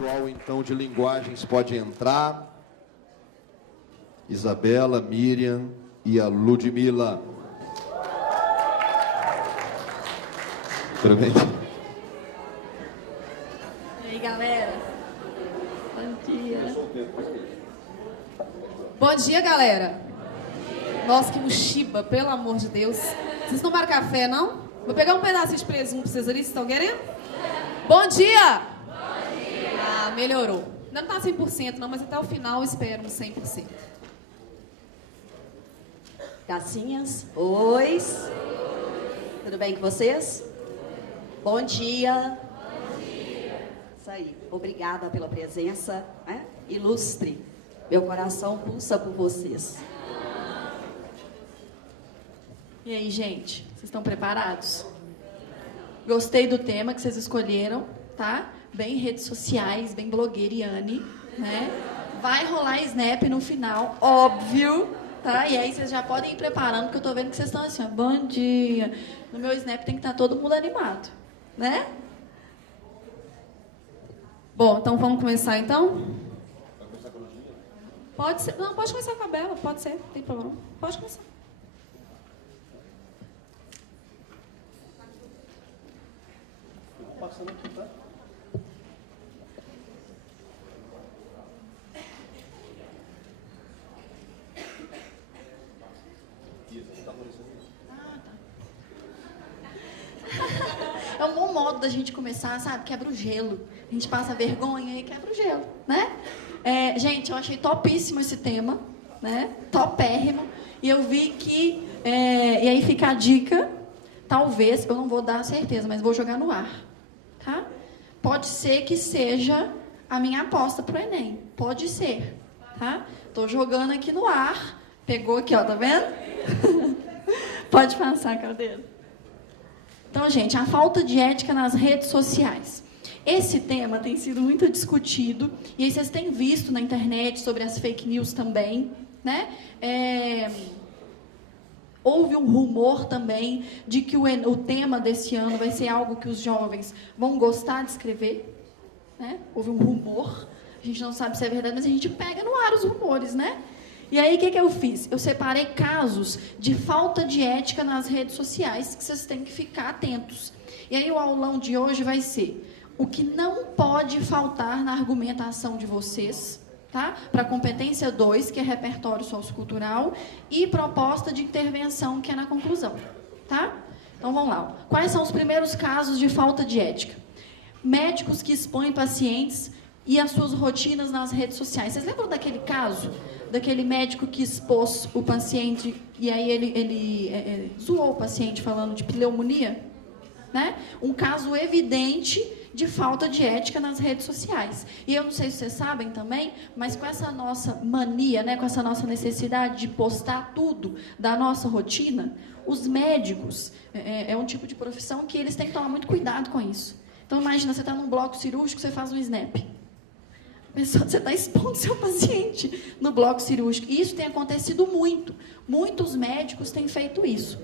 pessoal, então, de linguagens pode entrar. Isabela, Miriam e a Ludmila. E aí, galera? Bom dia. Bom dia, galera. Nossa, que mochiba, pelo amor de Deus. Vocês tomaram café, não? Vou pegar um pedacinho de presunto pra vocês ali, vocês estão querendo? Bom dia! Bom dia! Ah, melhorou. Ainda não tá 100% não, mas até o final eu espero uns 100%. Gracinhas, oi. Tudo bem com vocês? Bom dia. Bom dia. Isso aí, obrigada pela presença, né? Ilustre. Meu coração pulsa por vocês. E aí, gente, vocês estão preparados? Gostei do tema que vocês escolheram, tá? Bem redes sociais, bem blogueiriane, né? Vai rolar Snap no final, óbvio, tá? E aí vocês já podem ir preparando, porque eu tô vendo que vocês estão assim, ó, bom dia. No meu Snap tem que estar todo mundo animado, né? Bom, então vamos começar então? Vai começar com a Ludmila? Pode ser, não, pode começar com a Bela, pode ser, não tem problema. Pode começar. Passando aqui, tá? É um bom modo da gente começar, sabe? Quebra o gelo. A gente passa vergonha e quebra o gelo, né? Gente, eu achei topíssimo esse tema, né? Topérrimo. E eu vi que... e aí fica a dica. Talvez, eu não vou dar certeza, mas vou jogar no ar. Tá? Pode ser que seja a minha aposta pro Enem. Pode ser. Tá? Tô jogando aqui no ar. Pegou aqui, ó, tá vendo? Pode passar, Caldeira. Então, gente, a falta de ética nas redes sociais. Esse tema tem sido muito discutido, e aí vocês têm visto na internet sobre as fake news também, né? Houve um rumor também de que o tema desse ano vai ser algo que os jovens vão gostar de escrever, né? Houve um rumor, a gente não sabe se é verdade, mas a gente pega no ar os rumores, né? E aí, o que eu fiz? Eu separei casos de falta de ética nas redes sociais que vocês têm que ficar atentos. E aí, o aulão de hoje vai ser o que não pode faltar na argumentação de vocês, tá? Para competência 2, que é repertório sociocultural, e proposta de intervenção, que é na conclusão, tá? Então, vamos lá. Quais são os primeiros casos de falta de ética? Médicos que expõem pacientes e as suas rotinas nas redes sociais. Vocês lembram daquele caso? Daquele médico que expôs o paciente e aí ele zoou o paciente falando de pneumonia? Né? Um caso evidente de falta de ética nas redes sociais. E eu não sei se vocês sabem também, mas com essa nossa mania, né, com essa nossa necessidade de postar tudo da nossa rotina, os médicos, é um tipo de profissão que eles têm que tomar muito cuidado com isso. Então, imagina, você está num bloco cirúrgico, você faz um snap. Você está expondo seu paciente no bloco cirúrgico. E isso tem acontecido muito. Muitos médicos têm feito isso.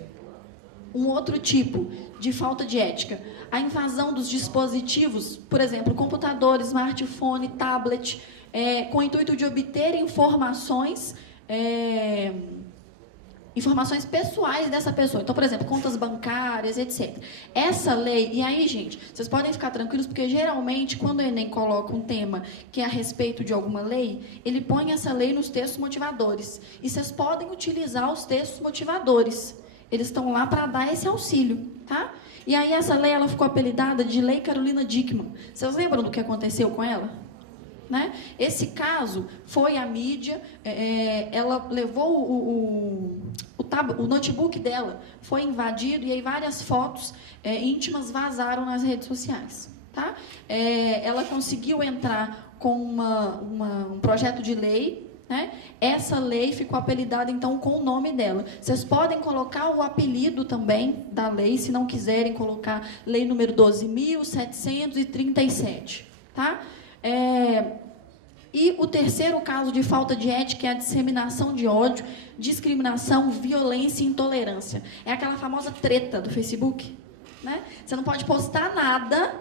Um outro tipo de falta de ética, a invasão dos dispositivos, por exemplo, computador, smartphone, tablet, com o intuito de obter informações pessoais dessa pessoa. Então, por exemplo, contas bancárias, etc. Essa lei, e aí, gente, vocês podem ficar tranquilos, porque geralmente, quando o Enem coloca um tema que é a respeito de alguma lei, ele põe essa lei nos textos motivadores. E vocês podem utilizar os textos motivadores. Eles estão lá para dar esse auxílio, tá? E aí, essa lei, ela ficou apelidada de Lei Carolina Dickmann. Vocês lembram do que aconteceu com ela? Né? Esse caso foi a mídia, ela levou o notebook dela, foi invadido e aí várias fotos íntimas vazaram nas redes sociais. Tá? Ela conseguiu entrar com um projeto de lei, né? Essa lei ficou apelidada então com o nome dela. Vocês podem colocar o apelido também da lei, se não quiserem colocar lei número 12.737. Tá? E o terceiro caso de falta de ética é a disseminação de ódio, discriminação, violência e intolerância. É aquela famosa treta do Facebook. Né? Você não pode postar nada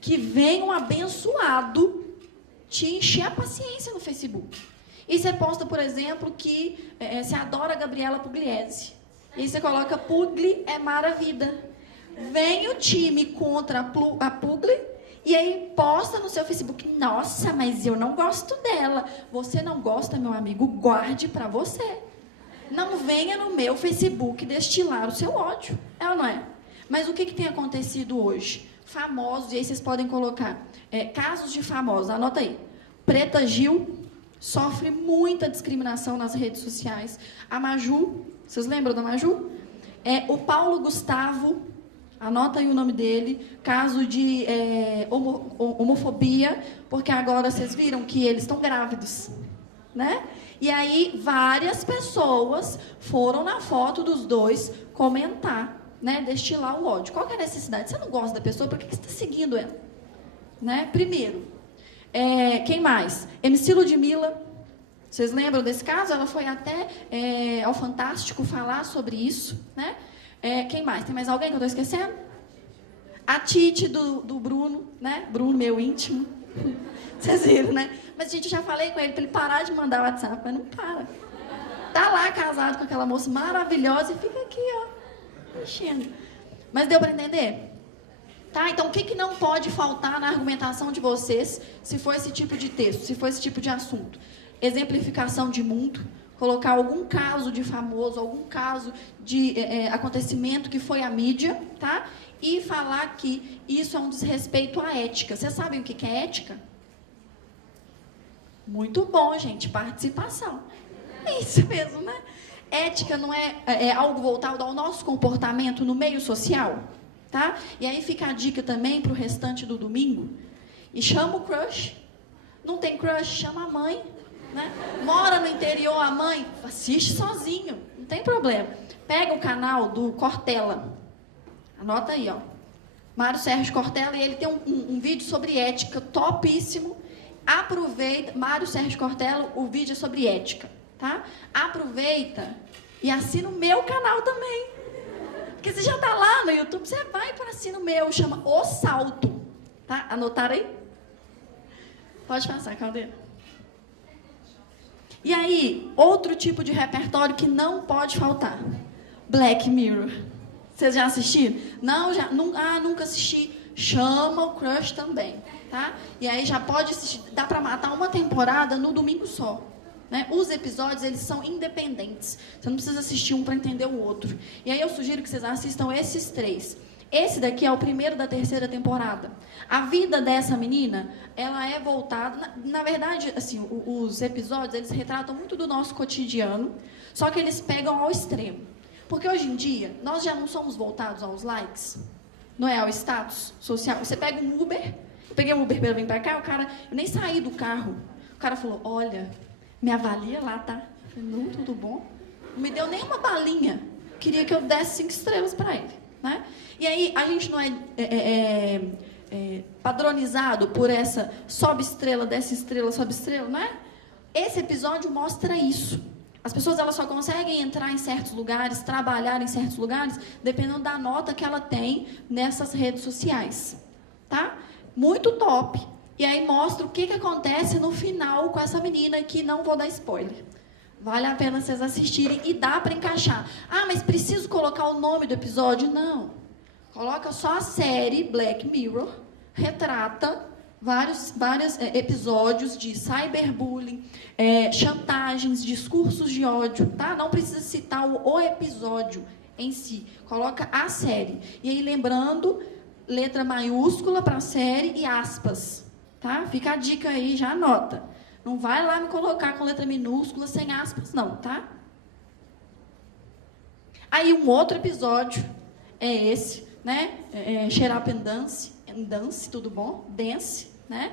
que venha um abençoado te encher a paciência no Facebook. E você posta, por exemplo, que você adora a Gabriela Pugliese. E aí você coloca Pugli é maravilha. Vem o time contra a Pugli e aí posta no seu Facebook. Nossa, mas eu não gosto dela. Você não gosta, meu amigo? Guarde para você. Não venha no meu Facebook destilar o seu ódio. É ou não é? Mas o que tem acontecido hoje? Famosos, e aí vocês podem colocar casos de famosos. Anota aí. Preta Gil sofre muita discriminação nas redes sociais. A Maju, vocês lembram da Maju? O Paulo Gustavo, anota aí o nome dele, caso de homofobia, porque agora vocês viram que eles estão grávidos, né? E aí várias pessoas foram na foto dos dois comentar, né? Destilar o ódio. Qual que é a necessidade? Você não gosta da pessoa, por que você está seguindo ela? Né? Primeiro, quem mais? MC Ludmilla. Vocês lembram desse caso? Ela foi até ao Fantástico falar sobre isso, né? Quem mais? Tem mais alguém que eu estou esquecendo? A Titi do Bruno, né? Bruno, meu íntimo. Vocês viram, né? Mas, gente, eu já falei com ele para ele parar de mandar o WhatsApp, mas não para. Tá lá casado com aquela moça maravilhosa e fica aqui, ó, mexendo. Mas deu para entender? Tá? Então, o que não pode faltar na argumentação de vocês se for esse tipo de texto, se for esse tipo de assunto? Exemplificação de mundo, colocar algum caso de famoso, algum caso de acontecimento que foi à mídia, tá? E falar que isso é um desrespeito à ética. Vocês sabem o que é ética? Muito bom, gente. Participação. É isso mesmo, né? Ética não é algo voltado ao nosso comportamento no meio social, tá? E aí fica a dica também para o restante do domingo. E chama o crush. Não tem crush? Chama a mãe. Né? Mora no interior a mãe, assiste sozinho, não tem problema. Pega o canal do Cortella, anota aí, ó, Mário Sérgio Cortella, e ele tem um vídeo sobre ética topíssimo. Aproveita, Mário Sérgio Cortella, o vídeo é sobre ética, tá? Aproveita e assina o meu canal também, porque você já tá lá no YouTube, você vai para assina o meu, chama O Salto, tá? Anotaram aí? Pode passar, Caldeira. E aí, outro tipo de repertório que não pode faltar. Black Mirror. Vocês já assistiram? Não, nunca assisti. Chama o crush também, tá? E aí já pode assistir. Dá pra matar uma temporada no domingo só. Né? Os episódios, eles são independentes. Você não precisa assistir um para entender o outro. E aí eu sugiro que vocês assistam esses 3. Esse daqui é o primeiro da 3ª temporada. A vida dessa menina, ela é voltada... Na verdade, assim, os episódios, eles retratam muito do nosso cotidiano, só que eles pegam ao extremo. Porque hoje em dia, nós já não somos voltados aos likes, não é? Ao status social. Você pega um Uber, eu peguei um Uber para vir para cá, o cara... Eu nem saí do carro. O cara falou, olha, me avalia lá, tá? Eu falei, não, tudo bom? Não me deu nem uma balinha. Queria que eu desse 5 estrelas para ele, né? E aí, a gente não é padronizado por essa sobe estrela, desce estrela, sobe estrela, não é? Esse episódio mostra isso. As pessoas elas só conseguem entrar em certos lugares, trabalhar em certos lugares, dependendo da nota que ela tem nessas redes sociais. Tá? Muito top. E aí mostra o que acontece no final com essa menina, que não vou dar spoiler. Vale a pena vocês assistirem e dá para encaixar. Ah, mas preciso colocar o nome do episódio? Não. Coloca só a série Black Mirror, retrata vários episódios de cyberbullying, chantagens, discursos de ódio, tá? Não precisa citar o episódio em si. Coloca a série. E aí, lembrando, letra maiúscula para a série e aspas, tá? Fica a dica aí, já anota. Não vai lá me colocar com letra minúscula, sem aspas, não, tá? Aí, um outro episódio é esse, né? Shut Up and Dance, tudo bom? Dance, né?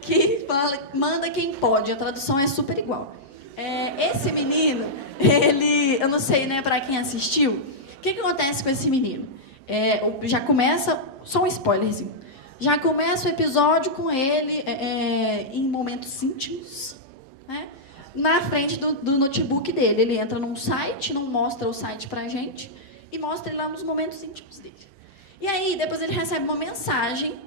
Que fala, manda quem pode. A tradução é super igual. Esse menino, eu não sei, né, para quem assistiu, o que acontece com esse menino? Já começa, só um spoilerzinho. Já começa o episódio com ele em momentos íntimos, né? Na frente do notebook dele. Ele entra num site, não mostra o site pra gente, e mostra ele lá nos momentos íntimos dele. E aí, depois ele recebe uma mensagem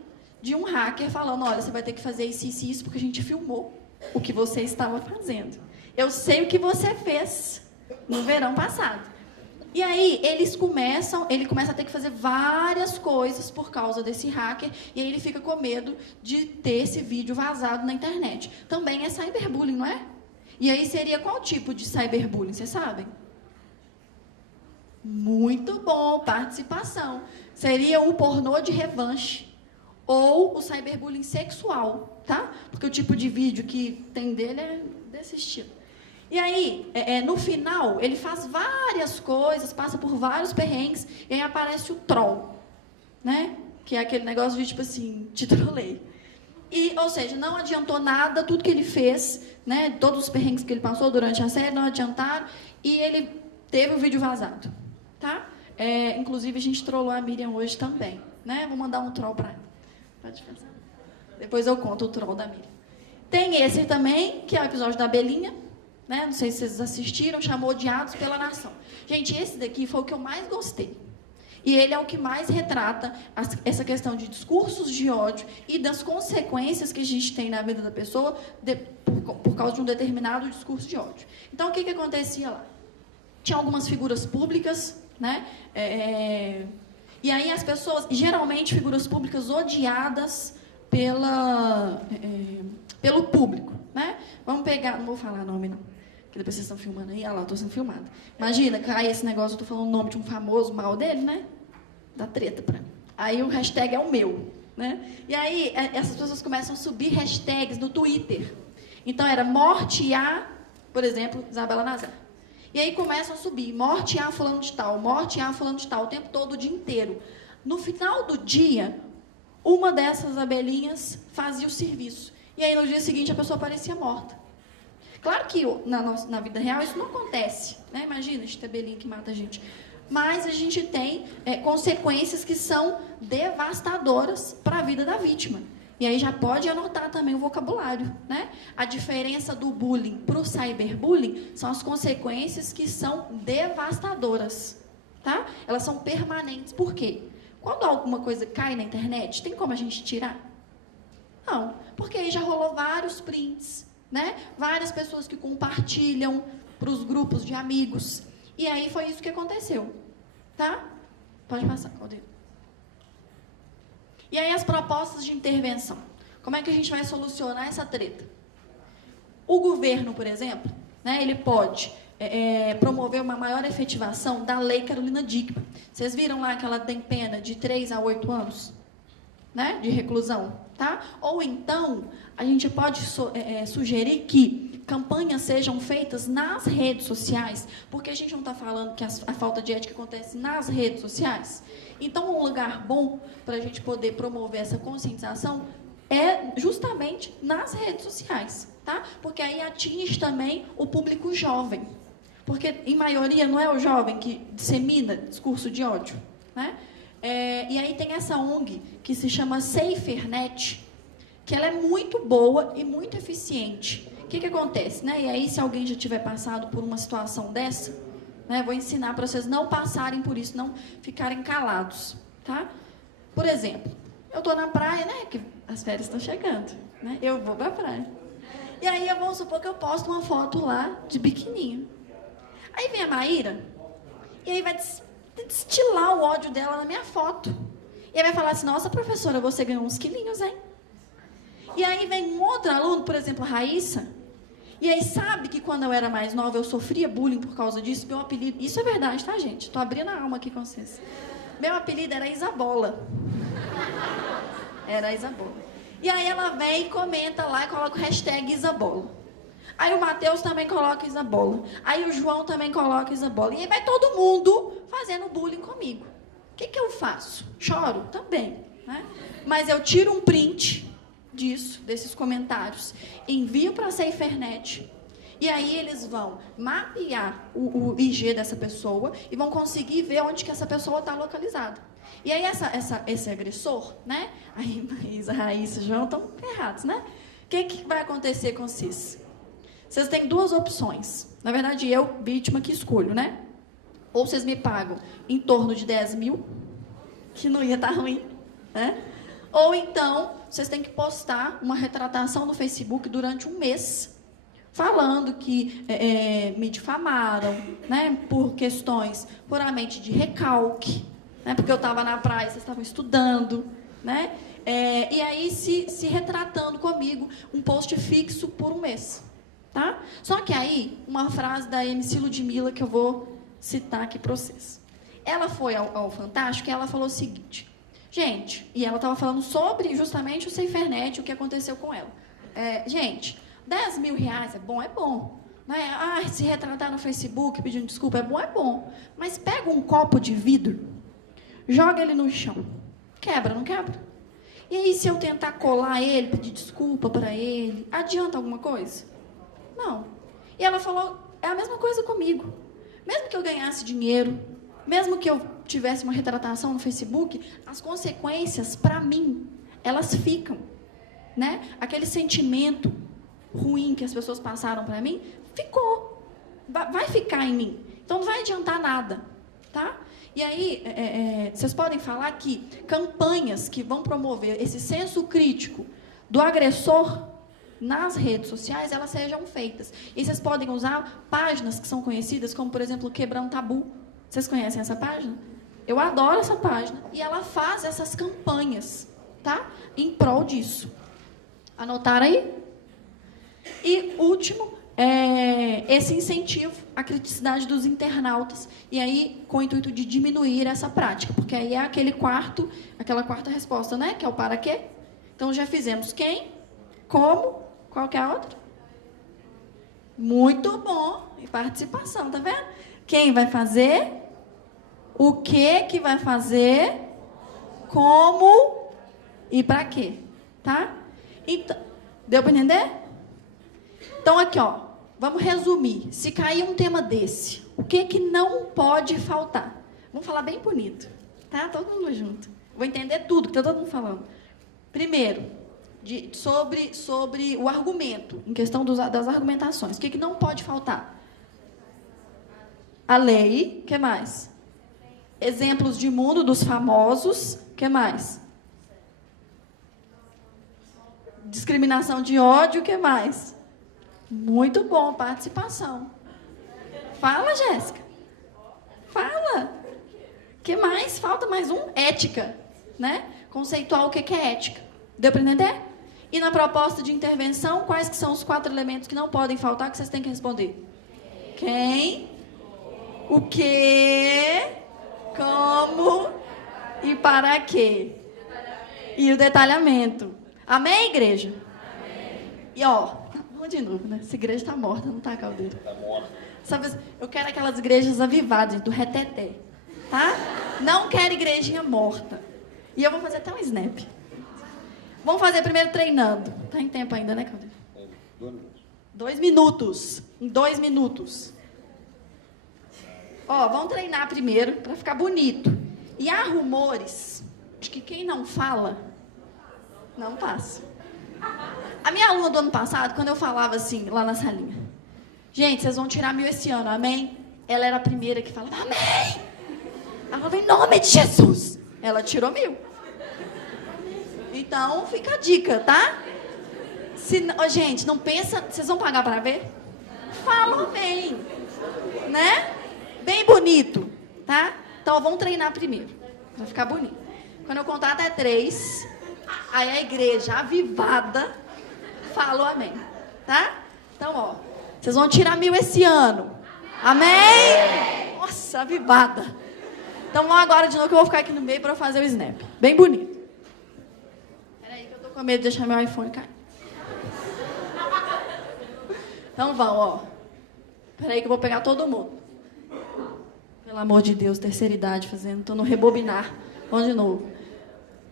de um hacker falando, olha, você vai ter que fazer isso e isso porque a gente filmou o que você estava fazendo. Eu sei o que você fez no verão passado. E aí, ele começa a ter que fazer várias coisas por causa desse hacker, e aí ele fica com medo de ter esse vídeo vazado na internet. Também é cyberbullying, não é? E aí seria qual tipo de cyberbullying, vocês sabem? Muito bom, participação. Seria o pornô de revanche ou o cyberbullying sexual, tá? Porque o tipo de vídeo que tem dele é desse estilo. E aí, no final, ele faz várias coisas, passa por vários perrengues, e aí aparece o troll, né? Que é aquele negócio de, tipo assim, te trolei. Ou seja, não adiantou nada, tudo que ele fez, né? Todos os perrengues que ele passou durante a série não adiantaram, e ele teve o vídeo vazado, tá? Inclusive, a gente trollou a Miriam hoje também, né? Vou mandar um troll para ela. Pode pensar. Depois eu conto o troll da Miriam. Tem esse também, que é o episódio da Belinha, né? Não sei se vocês assistiram, chamou Odiados pela Nação. Gente, esse daqui foi o que eu mais gostei. E ele é o que mais retrata essa questão de discursos de ódio e das consequências que a gente tem na vida da pessoa por causa de um determinado discurso de ódio. Então, o que acontecia lá? Tinha algumas figuras públicas, né? E aí as pessoas, geralmente figuras públicas odiadas pelo público, né? Vamos pegar, não vou falar nome não, porque depois vocês estão filmando aí, lá, eu estou sendo filmada. Imagina, cai esse negócio, eu estou falando o nome de um famoso mal dele, né? Dá treta pra mim. Aí o hashtag é o meu, né? E aí essas pessoas começam a subir hashtags no Twitter. Então era morte a, por exemplo, Isabela Nazar. E aí começam a subir, morte a fulano de tal, morte a fulano de tal, o tempo todo, o dia inteiro. No final do dia, uma dessas abelhinhas fazia o serviço. E aí no dia seguinte a pessoa aparecia morta. Claro que na vida real isso não acontece, né? Imagina, a gente tem abelhinha que mata a gente. Mas a gente tem consequências que são devastadoras para a vida da vítima. E aí já pode anotar também o vocabulário, né? A diferença do bullying para o cyberbullying são as consequências que são devastadoras, tá? Elas são permanentes. Por quê? Quando alguma coisa cai na internet, tem como a gente tirar? Não, porque aí já rolou vários prints, né? Várias pessoas que compartilham para os grupos de amigos. E aí foi isso que aconteceu, tá? Pode passar, Caldeiro. E aí as propostas de intervenção. Como é que a gente vai solucionar essa treta? O governo, por exemplo, né, ele pode promover uma maior efetivação da Lei Carolina Dickmann. Vocês viram lá que ela tem pena de 3 a 8 anos, né, de reclusão, tá? Ou então, a gente pode sugerir que campanhas sejam feitas nas redes sociais, porque a gente não está falando que a falta de ética acontece nas redes sociais. Então, um lugar bom para a gente poder promover essa conscientização é justamente nas redes sociais, tá? Porque aí atinge também o público jovem. Porque, em maioria, não é o jovem que dissemina discurso de ódio, né? E aí tem essa ONG que se chama SaferNet, que ela é muito boa e muito eficiente. O que acontece, né? E aí, se alguém já tiver passado por uma situação dessa, né, vou ensinar para vocês não passarem por isso, não ficarem calados, tá? Por exemplo, eu estou na praia, né? Que as férias estão chegando, né? Eu vou para a praia. E aí, vamos supor que eu posto uma foto lá de biquininho. Aí vem a Maíra, e aí vai destilar o ódio dela na minha foto. E aí vai falar assim, nossa, professora, você ganhou uns quilinhos, hein? E aí vem um outro aluno, por exemplo, a Raíssa, e aí sabe que quando eu era mais nova, eu sofria bullying por causa disso, meu apelido, isso é verdade, tá, gente? Tô abrindo a alma aqui com vocês. Meu apelido era Isabola. Era Isabola. E aí ela vem e comenta lá e coloca o hashtag Isabola. Aí o Matheus também coloca Isabola. Aí o João também coloca Isabola. E aí vai todo mundo fazendo bullying comigo. O que eu faço? Choro? Também, né? Mas eu tiro um print disso, desses comentários, envio para a SaferNet, e aí eles vão mapear o IG dessa pessoa e vão conseguir ver onde que essa pessoa está localizada. E aí esse agressor, né? Aí Maísa, Raíssa, João estão ferrados, né? O que vai acontecer com vocês? Vocês têm duas opções. Na verdade, eu, vítima, que escolho, né? Ou vocês me pagam em torno de 10 mil, que não ia estar ruim, né? Ou então, vocês têm que postar uma retratação no Facebook durante um mês, falando que me difamaram, né, por questões puramente de recalque, né, porque eu estava na praia, vocês estavam estudando, né, e aí se retratando comigo, um post fixo por um mês. Tá? Só que aí, uma frase da MC Ludmilla que eu vou citar aqui para vocês. Ela foi ao Fantástico e ela falou o seguinte, gente, e ela estava falando sobre justamente o SaferNet, o que aconteceu com ela. Gente, 10 mil reais é bom. Né? Se retratar no Facebook pedindo desculpa é bom. Mas pega um copo de vidro, joga ele no chão. Quebra, não quebra? E aí, se eu tentar colar ele, pedir desculpa para ele, adianta alguma coisa? Não. E ela falou, é a mesma coisa comigo. Mesmo que eu ganhasse dinheiro, mesmo que eu tivesse uma retratação no Facebook, as consequências, para mim, elas ficam. Né? Aquele sentimento ruim que as pessoas passaram para mim, ficou. Vai ficar em mim. Então, não vai adiantar nada. Tá? E aí, vocês podem falar que campanhas que vão promover esse senso crítico do agressor nas redes sociais, elas sejam feitas. E vocês podem usar páginas que são conhecidas, como, por exemplo, Quebrar um Tabu. Vocês conhecem essa página? Eu adoro essa página. E ela faz essas campanhas, tá? Em prol disso. Anotaram aí? E, último, esse incentivo à criticidade dos internautas. E aí, com o intuito de diminuir essa prática. Porque aí é aquela quarta resposta, né? Que é o para quê? Então, já fizemos quem, como, qual que é a outra? Muito bom. E participação, tá vendo? Quem vai fazer? O que vai fazer? Como? E para quê? Tá? Então, deu para entender? Então, aqui, ó. Vamos resumir. Se cair um tema desse, o que não pode faltar? Vamos falar bem bonito. Tá? Todo mundo junto. Vou entender tudo que tá todo mundo falando. Primeiro, sobre o argumento, em questão das argumentações. O que não pode faltar? A lei, o que mais? Exemplos de mundo dos famosos, o que mais? Discriminação de ódio, o que mais? Muito bom, participação. Fala, Jéssica. Fala. O que mais? Falta mais um? Ética, né? Conceituar o que é ética. Deu para entender? E na proposta de intervenção, quais que são os 4 elementos que não podem faltar, que vocês têm que responder? Quem, o que, como e para quê? E o detalhamento. Amém, igreja? Amém. E, ó, vamos de novo, né? Essa igreja está morta, não está, Caldeiro? Está morta. Sabe, eu quero aquelas igrejas avivadas, do reteté, tá? Não quero igrejinha morta. E eu vou fazer até um snap. Vamos fazer primeiro treinando. Tá em tempo ainda, né, Caldeiro? 2 minutos. Em 2 minutos. Ó, vamos treinar primeiro, para ficar bonito. E há rumores de que quem não fala, não passa. A minha aluna do ano passado, quando eu falava assim, lá na salinha, gente, vocês vão tirar 1000 esse ano, amém? Ela era a primeira que falava, amém! Ela falava, em nome de Jesus. Ela tirou 1000. Então, fica a dica, tá? Gente, não pensa... Vocês vão pagar para ver? Fala bem. Né? Bem bonito, tá? Então, vamos treinar primeiro. Vai ficar bonito. Quando eu contar até 3, aí a igreja avivada falou amém. Tá? Então, ó. Vocês vão tirar 1000 esse ano. Amém? Nossa, avivada. Então, vamos agora de novo que eu vou ficar aqui no meio para fazer o snap. Bem bonito. Com medo de deixar meu iPhone cair. Então vão, ó. Peraí que eu vou pegar todo mundo. Pelo amor de Deus, terceira idade fazendo. Tô no rebobinar. Vamos de novo.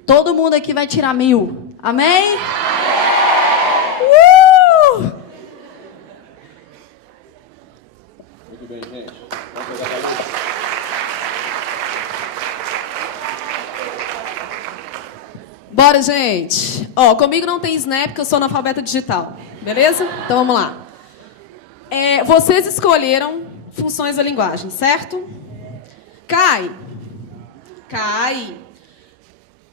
Todo mundo aqui vai tirar 1000. Amém? Muito bem, gente. Vamos pegar a luz. Bora, gente. Ó, comigo não tem Snap, porque eu sou analfabeta digital. Beleza? Então, vamos lá. Vocês escolheram funções da linguagem, certo? Cai.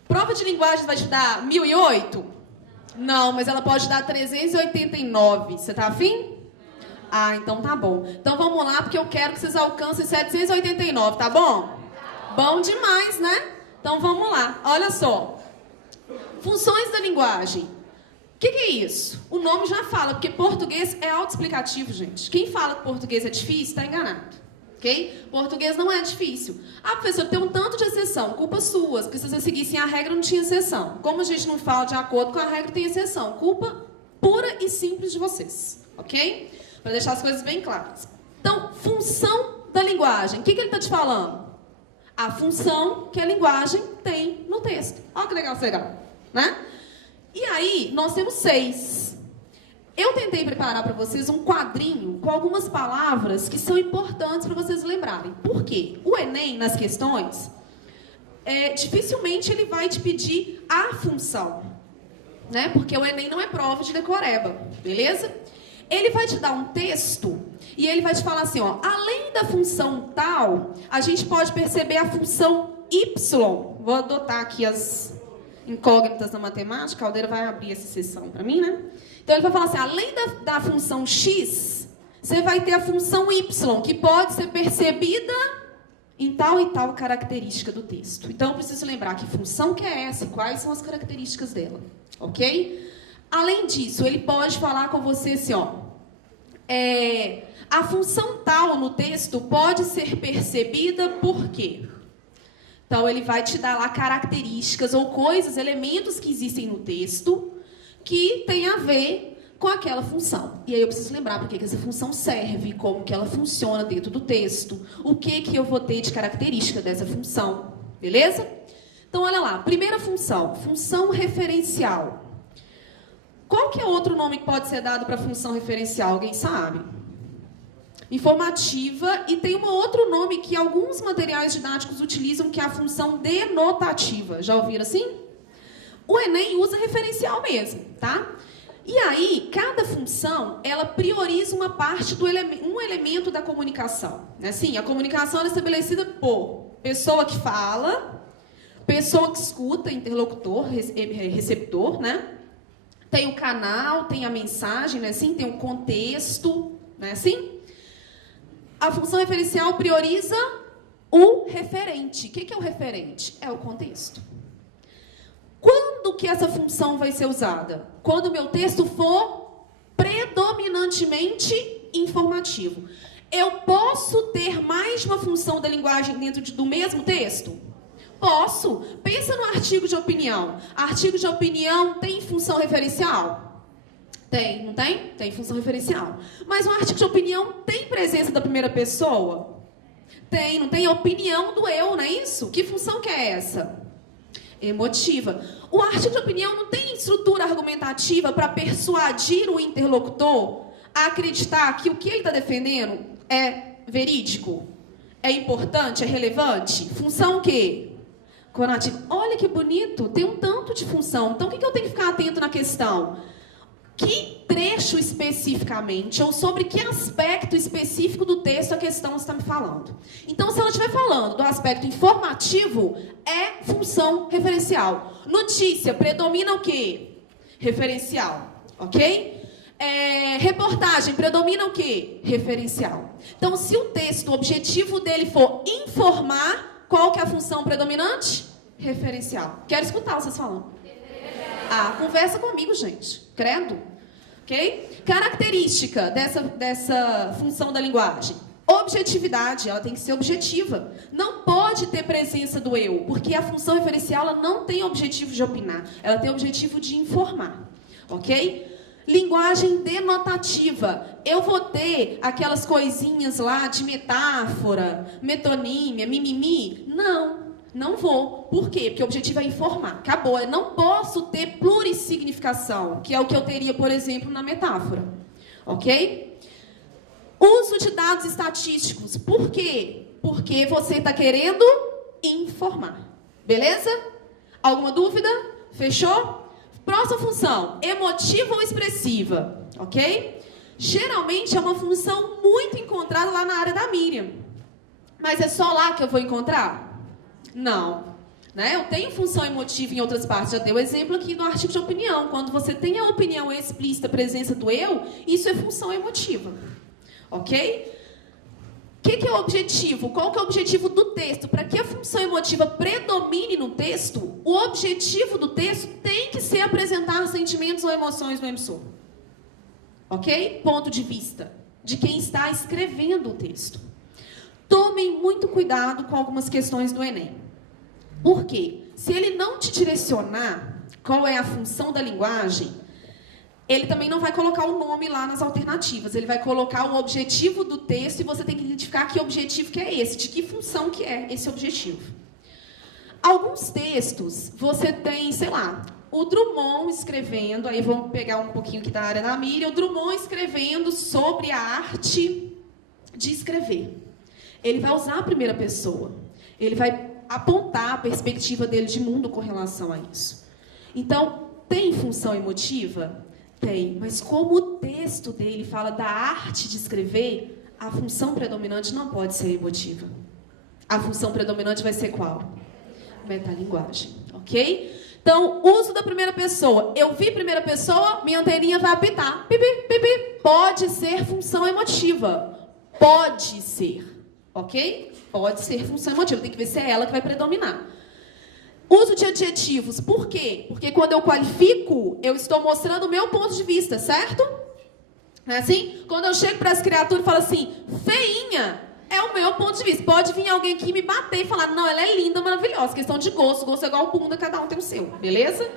Prova de linguagem vai te dar 1008? Não, mas ela pode dar 389. Você tá afim? Ah, então tá bom. Então vamos lá, porque eu quero que vocês alcancem 789, tá bom? Bom demais, né? Então vamos lá. Olha só. Funções da linguagem. O que é isso? O nome já fala, porque português é autoexplicativo, gente. Quem fala que português é difícil, está enganado. Ok? Português não é difícil. Ah, professor, tem um tanto de exceção. Culpa sua, porque se vocês seguissem a regra, não tinha exceção. Como a gente não fala de acordo com a regra, tem exceção. Culpa pura e simples de vocês. Ok? Para deixar as coisas bem claras. Então, função da linguagem. O que ele está te falando? A função que a linguagem tem no texto. Olha que legal, né? E aí, nós temos 6. Eu tentei preparar para vocês um quadrinho com algumas palavras que são importantes para vocês lembrarem. Por quê? O Enem, nas questões, dificilmente ele vai te pedir a função, né? Porque o Enem não é prova de decoreba, beleza? Ele vai te dar um texto e ele vai te falar assim, ó, além da função tal, a gente pode perceber a função Y. Vou adotar aqui as incógnitas da matemática, a Aldeira vai abrir essa sessão para mim, né? Então ele vai falar assim, além da função X, você vai ter a função Y, que pode ser percebida em tal e tal característica do texto. Então eu preciso lembrar que função que é essa e quais são as características dela, ok? Além disso, ele pode falar com você assim, ó, a função tal no texto pode ser percebida por quê? Então, ele vai te dar lá características ou coisas, elementos que existem no texto que tem a ver com aquela função. E aí eu preciso lembrar para que essa função serve, como que ela funciona dentro do texto, o que eu vou ter de característica dessa função, beleza? Então, olha lá, primeira função, função referencial. Qual que é outro nome que pode ser dado para função referencial? Alguém sabe? Informativa, e tem um outro nome que alguns materiais didáticos utilizam, que é a função denotativa. Já ouviram assim? O Enem usa referencial mesmo, tá? E aí, cada função, ela prioriza uma parte do um elemento da comunicação. Assim, a comunicação é estabelecida por pessoa que fala, pessoa que escuta, interlocutor, receptor, né? Tem o canal, tem a mensagem, né? Assim, tem o contexto, né? Assim? A função referencial prioriza o referente. O que é o referente? É o contexto. Quando que essa função vai ser usada? Quando o meu texto for predominantemente informativo. Eu posso ter mais de uma função da linguagem dentro do mesmo texto? Posso. Pensa no artigo de opinião. Artigo de opinião tem função referencial? Tem, não tem? Tem função referencial. Mas um artigo de opinião tem presença da primeira pessoa? Tem, não tem? A opinião do eu, não é isso? Que função que é essa? Emotiva. O artigo de opinião não tem estrutura argumentativa para persuadir o interlocutor a acreditar que o que ele está defendendo é verídico, é importante, é relevante? Função o quê? Conativa. Olha que bonito, tem um tanto de função. Então, o que eu tenho que ficar atento na questão? Que trecho especificamente, ou sobre que aspecto específico do texto a questão está me falando. Então, se ela estiver falando do aspecto informativo, é função referencial. Notícia, predomina o quê? Referencial, ok? Reportagem, predomina o quê? Referencial. Então, se o texto, o objetivo dele for informar, qual que é a função predominante? Referencial. Quero escutar vocês falando. Ah, conversa comigo, gente. Credo. Ok? Característica dessa função da linguagem. Objetividade. Ela tem que ser objetiva. Não pode ter presença do eu, porque a função referencial ela não tem objetivo de opinar. Ela tem objetivo de informar. Ok? Linguagem denotativa. Eu vou ter aquelas coisinhas lá de metáfora, metonímia, mimimi? Não. Não vou. Por quê? Porque o objetivo é informar. Acabou. Eu não posso ter plurissignificação, que é o que eu teria, por exemplo, na metáfora. Ok? Uso de dados estatísticos. Por quê? Porque você está querendo informar. Beleza? Alguma dúvida? Fechou? Próxima função. Emotiva ou expressiva. Ok? Geralmente é uma função muito encontrada lá na área da Miriam. Mas é só lá que eu vou encontrar? Não. Né? Eu tenho função emotiva em outras partes. Já dei o exemplo aqui no artigo de opinião. Quando você tem a opinião explícita, a presença do eu, isso é função emotiva. Ok? O que é o objetivo? Qual que é o objetivo do texto? Para que a função emotiva predomine no texto, o objetivo do texto tem que ser apresentar sentimentos ou emoções do emissor. Ok? Ponto de vista de quem está escrevendo o texto. Tomem muito cuidado com algumas questões do Enem. Por quê? Se ele não te direcionar qual é a função da linguagem, ele também não vai colocar o nome lá nas alternativas. Ele vai colocar o objetivo do texto e você tem que identificar que objetivo que é esse, de que função que é esse objetivo. Alguns textos, você tem, sei lá, o Drummond escrevendo, aí vamos pegar um pouquinho aqui da área da Miriam, o Drummond escrevendo sobre a arte de escrever. Ele vai usar a primeira pessoa. Ele vai apontar a perspectiva dele de mundo com relação a isso. Então, tem função emotiva? Tem. Mas como o texto dele fala da arte de escrever, a função predominante não pode ser emotiva. A função predominante vai ser qual? Metalinguagem. Ok? Então, uso da primeira pessoa. Eu vi primeira pessoa, minha anteninha vai apitar. Pipi, pipi. Pode ser função emotiva. Pode ser. Ok? Pode ser função emotiva. Tem que ver se é ela que vai predominar. Uso de adjetivos. Por quê? Porque quando eu qualifico, eu estou mostrando o meu ponto de vista, certo? Não é assim? Quando eu chego para as criaturas e falo assim, feinha, é o meu ponto de vista. Pode vir alguém aqui me bater e falar, não, ela é linda, maravilhosa. Questão de gosto. Gosto é igual bunda, cada um tem o seu. Beleza?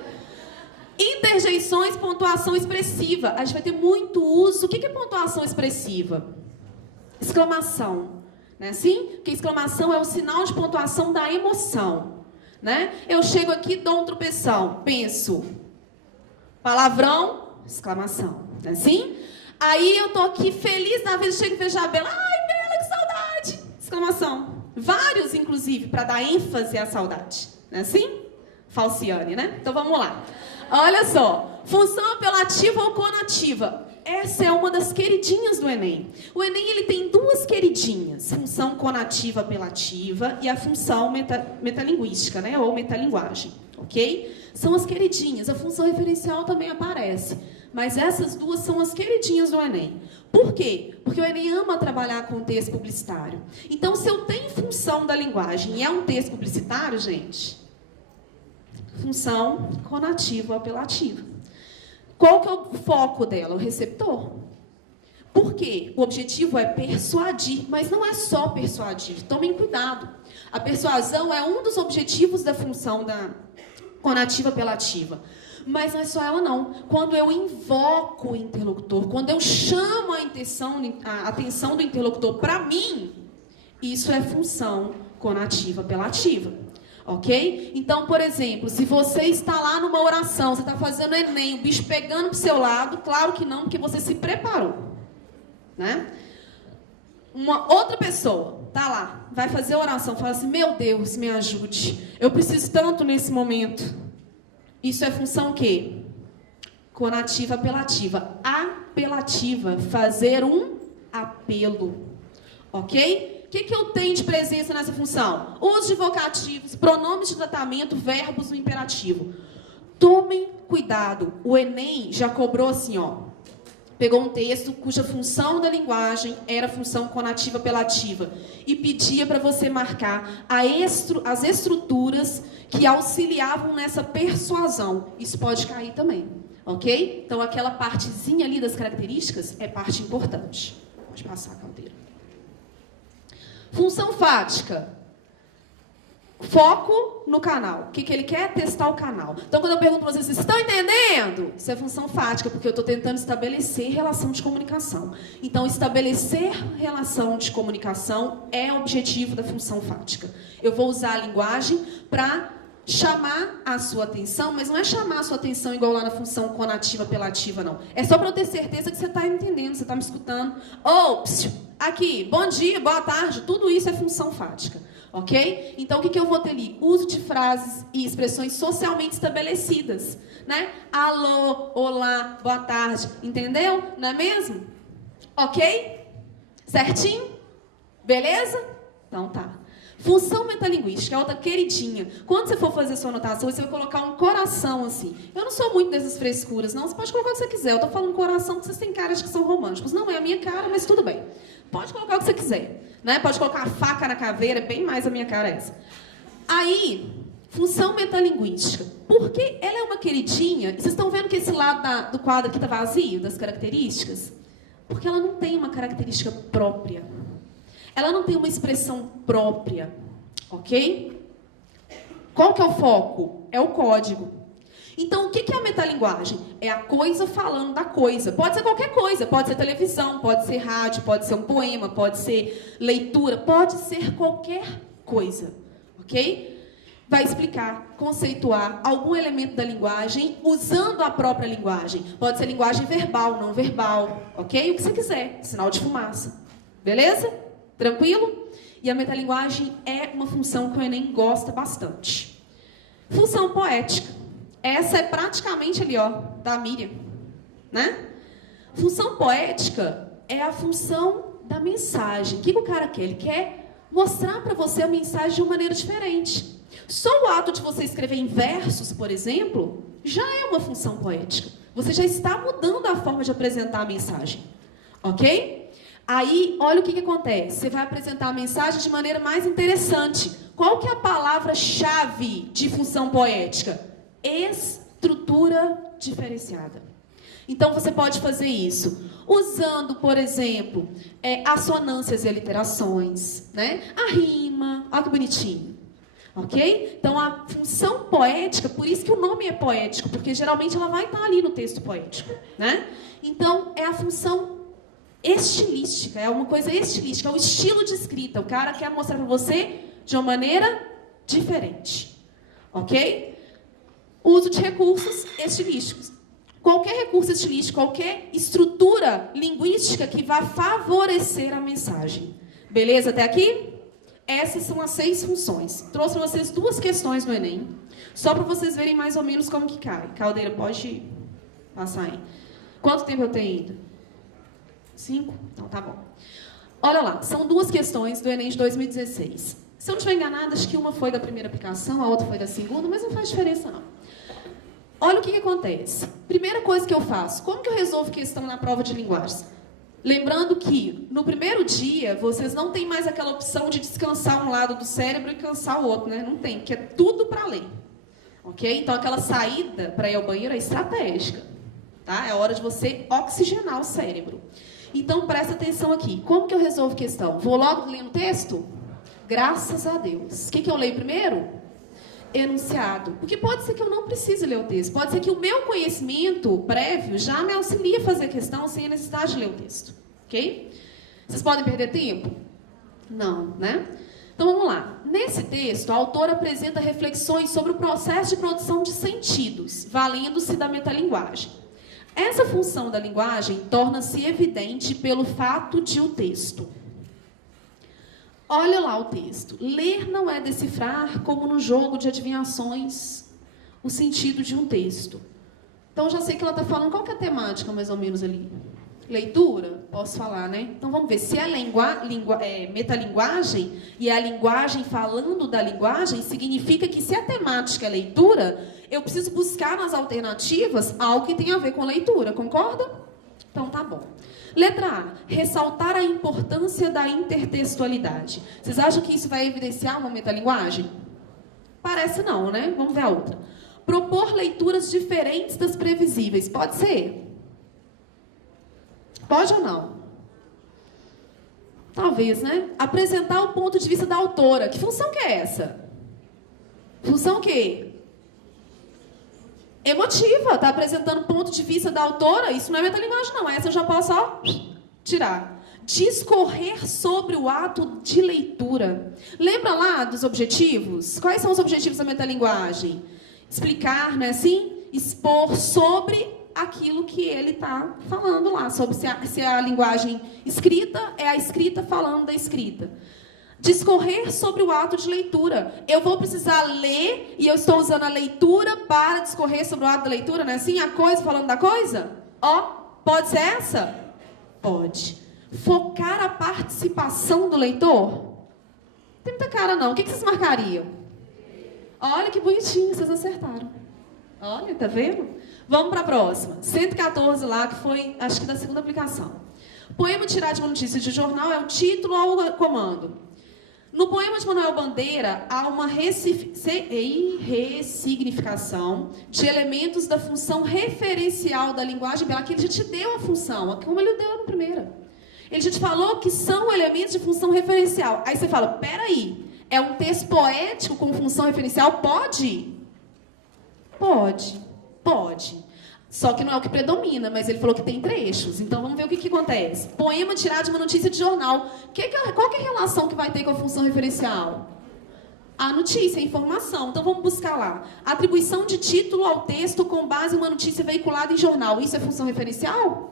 Interjeições, pontuação expressiva. A gente vai ter muito uso. O que é pontuação expressiva? Exclamação. Não é assim? Porque exclamação é o sinal de pontuação da emoção. Né? Eu chego aqui, dou um tropeção, penso, palavrão, exclamação, não é assim? Aí eu tô aqui feliz da vida, chego e vejo a Bela, ai Bela, que saudade, exclamação. Vários, inclusive, para dar ênfase à saudade, não é assim? Falciane, né? Então vamos lá. Olha só, função apelativa ou conativa. Essa é uma das queridinhas do Enem. O Enem ele tem duas queridinhas, função conativa apelativa e a função metalinguística, né? Ou metalinguagem, ok? São as queridinhas. A função referencial também aparece, mas essas duas são as queridinhas do Enem. Por quê? Porque o Enem ama trabalhar com texto publicitário. Então, se eu tenho função da linguagem e é um texto publicitário, gente, função conativa apelativa. Qual que é o foco dela? O receptor. Por quê? O objetivo é persuadir, mas não é só persuadir. Tomem cuidado. A persuasão é um dos objetivos da função da conativa apelativa. Mas não é só ela, não. Quando eu invoco o interlocutor, quando eu chamo a atenção do interlocutor para mim, isso é função conativa apelativa. Ok? Então, por exemplo, se você está lá numa oração, você está fazendo Enem, o bicho pegando para o seu lado, claro que não, porque você se preparou. Né? Uma outra pessoa está lá, vai fazer a oração, fala assim, meu Deus, me ajude, eu preciso tanto nesse momento. Isso é função o quê? Conativa apelativa. Apelativa, fazer um apelo. Ok? O que eu tenho de presença nessa função? Uso de vocativos, pronomes de tratamento, verbos no imperativo. Tomem cuidado. O Enem já cobrou assim, ó. Pegou um texto cuja função da linguagem era função conativa apelativa e pedia para você marcar as estruturas que auxiliavam nessa persuasão. Isso pode cair também, ok? Então, aquela partezinha ali das características é parte importante. Pode passar a caldeira. Função fática. Foco no canal. O que ele quer? Testar o canal. Então, quando eu pergunto para vocês, vocês estão entendendo? Isso é função fática, porque eu estou tentando estabelecer relação de comunicação. Então, estabelecer relação de comunicação é o objetivo da função fática. Eu vou usar a linguagem para chamar a sua atenção, mas não é chamar a sua atenção igual lá na função conativa apelativa, não. É só para eu ter certeza que você está entendendo, você está me escutando. Ou, aqui, bom dia, boa tarde, tudo isso é função fática. Ok? Então, o que eu vou ter ali? Uso de frases e expressões socialmente estabelecidas. Né? Alô, olá, boa tarde. Entendeu? Não é mesmo? Ok? Certinho? Beleza? Então tá. Função metalinguística é outra queridinha. Quando você for fazer sua anotação, você vai colocar um coração assim. Eu não sou muito dessas frescuras, não. Você pode colocar o que você quiser. Eu tô falando coração porque vocês têm cara de que são românticos. Não é a minha cara, mas tudo bem. Pode colocar o que você quiser. Né? Pode colocar a faca na caveira, é bem mais a minha cara essa. Aí, função metalinguística. Porque ela é uma queridinha, e vocês estão vendo que esse lado do quadro aqui está vazio, das características? Porque ela não tem uma característica própria. Ela não tem uma expressão própria, ok? Qual que é o foco? É o código. Então, o que é a metalinguagem? É a coisa falando da coisa. Pode ser qualquer coisa. Pode ser televisão, pode ser rádio, pode ser um poema, pode ser leitura, pode ser qualquer coisa, ok? Vai explicar, conceituar algum elemento da linguagem usando a própria linguagem. Pode ser linguagem verbal, não verbal, ok? O que você quiser, sinal de fumaça. Beleza? Tranquilo? E a metalinguagem é uma função que o Enem gosta bastante. Função poética. Essa é praticamente ali, ó, da Miriam, né? Função poética é a função da mensagem. O que o cara quer? Ele quer mostrar para você a mensagem de uma maneira diferente. Só o ato de você escrever em versos, por exemplo, já é uma função poética. Você já está mudando a forma de apresentar a mensagem. Ok? Aí, olha o que acontece. Você vai apresentar a mensagem de maneira mais interessante. Qual que é a palavra-chave de função poética? Estrutura diferenciada. Então, você pode fazer isso usando, por exemplo, assonâncias e aliterações, né? A rima, olha que bonitinho. Ok? Então, a função poética, por isso que o nome é poético, porque geralmente ela vai estar ali no texto poético, né? Então, é a função estilística, é uma coisa estilística, é o estilo de escrita. O cara quer mostrar para você de uma maneira diferente. Ok? Uso de recursos estilísticos. Qualquer recurso estilístico, qualquer estrutura linguística que vá favorecer a mensagem. Beleza até aqui? Essas são as 6 funções. Trouxe para vocês 2 questões no Enem, só para vocês verem mais ou menos como que cai. Caldeira, pode passar aí. Quanto tempo eu tenho ainda? 5? Então tá bom. Olha lá, são 2 questões do Enem de 2016. Se eu não estiver enganada, acho que uma foi da primeira aplicação, a outra foi da segunda, mas não faz diferença não. Olha o que acontece. Primeira coisa que eu faço, como que eu resolvo questão na prova de linguagens? Lembrando que, no primeiro dia, vocês não têm mais aquela opção de descansar um lado do cérebro e cansar o outro, né? Não tem, porque é tudo para ler. Ok? Então, aquela saída para ir ao banheiro é estratégica. Tá? É hora de você oxigenar o cérebro. Então, presta atenção aqui. Como que eu resolvo questão? Vou logo lendo o texto? Graças a Deus. O que eu leio primeiro? Enunciado. Porque pode ser que eu não precise ler o texto. Pode ser que o meu conhecimento prévio já me auxilie a fazer a questão sem a necessidade de ler o texto. Ok? Vocês podem perder tempo? Não, né? Então, vamos lá. Nesse texto, a autora apresenta reflexões sobre o processo de produção de sentidos, valendo-se da metalinguagem. Essa função da linguagem torna-se evidente pelo fato de o texto. Olha lá o texto. Ler não é decifrar, como no jogo de adivinhações, o sentido de um texto. Então, já sei que ela está falando, qual que é a temática, mais ou menos, ali? Leitura? Posso falar, né? Então, vamos ver. Se é metalinguagem e é a linguagem falando da linguagem, significa que se a temática é leitura, eu preciso buscar nas alternativas algo que tenha a ver com leitura. Concorda? Então, tá bom. Letra A. Ressaltar a importância da intertextualidade. Vocês acham que isso vai evidenciar uma metalinguagem? Parece não, né? Vamos ver a outra. Propor leituras diferentes das previsíveis. Pode ser? Pode ou não? Talvez, né? Apresentar o ponto de vista da autora. Que função que é essa? Função o quê? Emotiva. Está apresentando o ponto de vista da autora. Isso não é metalinguagem, não. Essa eu já posso, ó, tirar. Discorrer sobre o ato de leitura. Lembra lá dos objetivos? Quais são os objetivos da metalinguagem? Explicar, né, assim? Expor sobre aquilo que ele está falando lá. Sobre se a linguagem escrita é a escrita falando da escrita. Discorrer sobre o ato de leitura. Eu vou precisar ler e eu estou usando a leitura para discorrer sobre o ato da leitura, né? Assim, a coisa falando da coisa? Ó, pode ser essa? Pode. Focar a participação do leitor? Tem muita cara, não. O que vocês marcariam? Olha que bonitinho, vocês acertaram. Olha, tá vendo? Vamos para a próxima. 114 lá, que foi, acho que da segunda aplicação. Poema tirado de uma notícia de jornal é o título ou o comando. No poema de Manuel Bandeira, há uma ressignificação de elementos da função referencial da linguagem bela, que ele já te deu a função, como ele deu na primeira. Ele já te falou que são elementos de função referencial. Aí você fala, peraí, é um texto poético com função referencial? Pode? Pode. Pode. Só que não é o que predomina, mas ele falou que tem trechos. Então, vamos ver o que acontece. Poema tirado de uma notícia de jornal. Qual que é a relação que vai ter com a função referencial? A notícia, a informação. Então, vamos buscar lá. Atribuição de título ao texto com base em uma notícia veiculada em jornal. Isso é função referencial?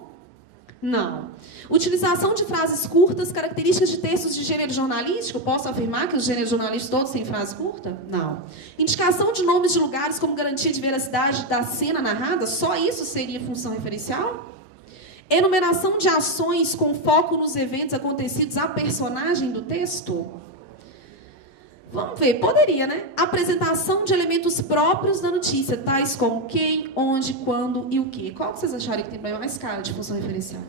Não. Utilização de frases curtas, características de textos de gênero jornalístico. Posso afirmar que os gêneros jornalísticos todos têm frase curta? Não. Indicação de nomes de lugares como garantia de veracidade da cena narrada. Só isso seria função referencial? Enumeração de ações com foco nos eventos acontecidos à personagem do texto? Vamos ver, poderia, né? Apresentação de elementos próprios da notícia, tais como quem, onde, quando e o que. Qual que vocês acharem que tem mais cara de função referencial?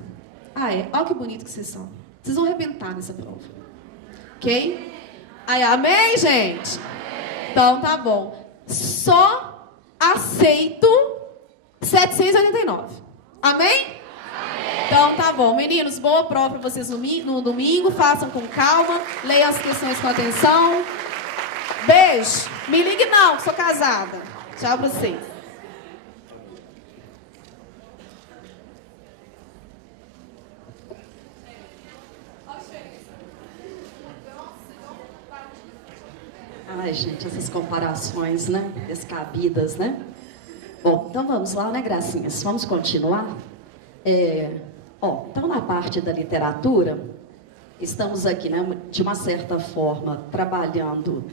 Ah, é? Olha que bonito que vocês são. Vocês vão arrebentar nessa prova. Ok? Aí, amém, gente? Então, tá bom. Só aceito 789. Amém? Então, tá bom. Meninos, boa prova para vocês no domingo. Façam com calma. Leiam as questões com atenção. Beijo. Me ligue não, que sou casada. Tchau pra vocês. Ai, gente, essas comparações, né? Descabidas, né? Bom, então vamos lá, né, Gracinhas? Vamos continuar? Então, na parte da literatura, estamos aqui, né, de uma certa forma, trabalhando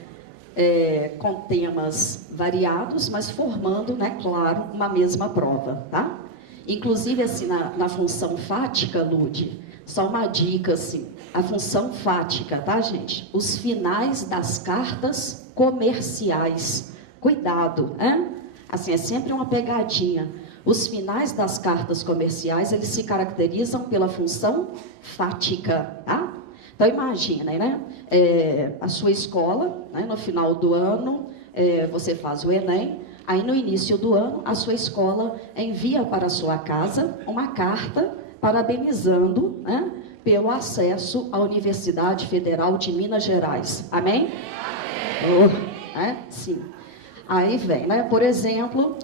com temas variados, mas formando, né, claro, uma mesma prova, tá? Inclusive, assim, na função fática, Lude, só uma dica, assim, a função fática, tá, gente? Os finais das cartas comerciais. Cuidado, hein? Assim, é sempre uma pegadinha. Os finais das cartas comerciais, eles se caracterizam pela função fática, tá? Então, imaginem, né? A sua escola, né, no final do ano, você faz o Enem, aí no início do ano, a sua escola envia para a sua casa uma carta parabenizando, né, pelo acesso à Universidade Federal de Minas Gerais. Amém? Amém. Sim. Aí vem, né? Por exemplo,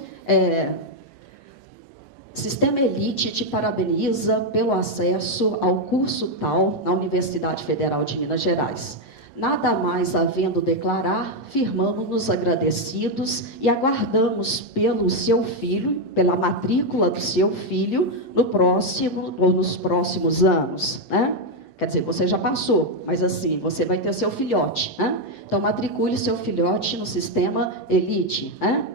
Sistema Elite te parabeniza pelo acesso ao curso tal na Universidade Federal de Minas Gerais. Nada mais havendo declarar, firmamos-nos agradecidos e aguardamos pelo seu filho, pela matrícula do seu filho, no próximo ou nos próximos anos, né? Quer dizer, você já passou, mas assim, você vai ter seu filhote, né? Então, matricule seu filhote no Sistema Elite, né?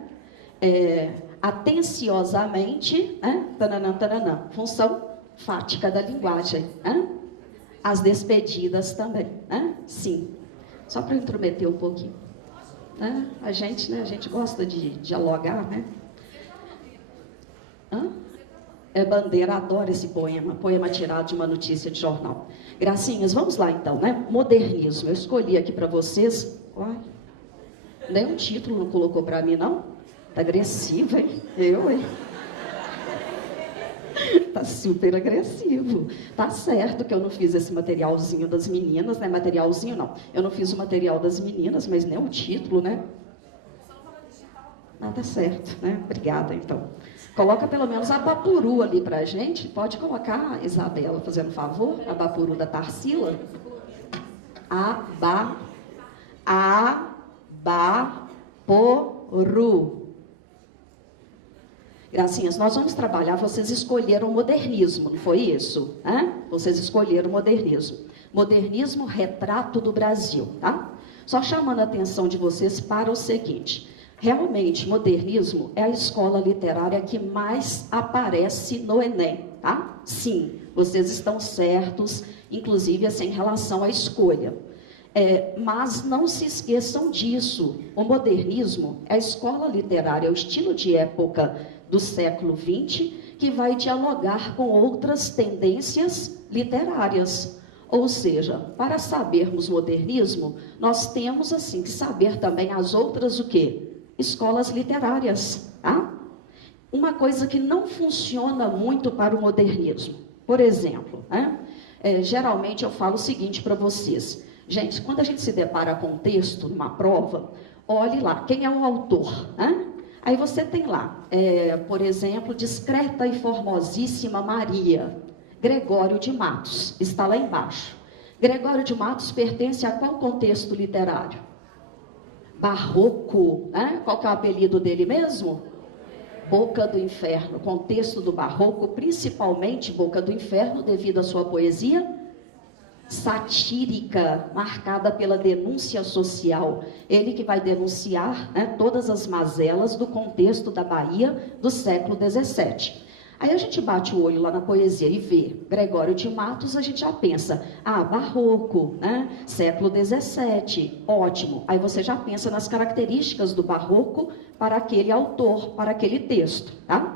Atenciosamente, né? Tananã, tananã. Função fática da linguagem, né? As despedidas também, né? Sim. Só para intrometer um pouquinho, né? A gente gosta de dialogar, né? Bandeira, adora esse poema tirado de uma notícia de jornal. Gracinhas, vamos lá então, né? Modernismo, eu escolhi aqui para vocês. Olha, nem um título não colocou para mim, não? Tá agressivo, hein? hein? Tá super agressivo. Tá certo que eu não fiz esse materialzinho das meninas, né? Materialzinho não. Eu não fiz o material das meninas, mas nem o título, né? Tá certo, né? Obrigada, então. Coloca pelo menos a Bapuru ali pra gente. Pode colocar, Isabela, fazendo favor, a Bapuru da Tarsila. Bapuru. Gracinhas, nós vamos trabalhar, vocês escolheram o modernismo, não foi isso? Vocês escolheram o modernismo. Modernismo, retrato do Brasil, tá? Só chamando a atenção de vocês para o seguinte, realmente, modernismo é a escola literária que mais aparece no Enem, tá? Sim, vocês estão certos, inclusive assim, em relação à escolha. Mas não se esqueçam disso. O modernismo é a escola literária, é o estilo de época do século XX que vai dialogar com outras tendências literárias. Ou seja, para sabermos modernismo, nós temos assim que saber também as outras o quê? Escolas literárias, tá? Uma coisa que não funciona muito para o modernismo. Por exemplo, geralmente eu falo o seguinte para vocês. Gente, quando a gente se depara com um texto numa prova, olhe lá, quem é o autor? Aí você tem lá, por exemplo, discreta e formosíssima Maria, Gregório de Matos, está lá embaixo. Gregório de Matos pertence a qual contexto literário? Barroco, Qual que é o apelido dele mesmo? Boca do Inferno, contexto do Barroco, principalmente Boca do Inferno, devido à sua poesia satírica, marcada pela denúncia social. Ele que vai denunciar todas as mazelas do contexto da Bahia do século XVII. Aí a gente bate o olho lá na poesia e vê Gregório de Matos, a gente já pensa, barroco, século XVII, ótimo. Aí você já pensa nas características do barroco para aquele autor, para aquele texto, tá?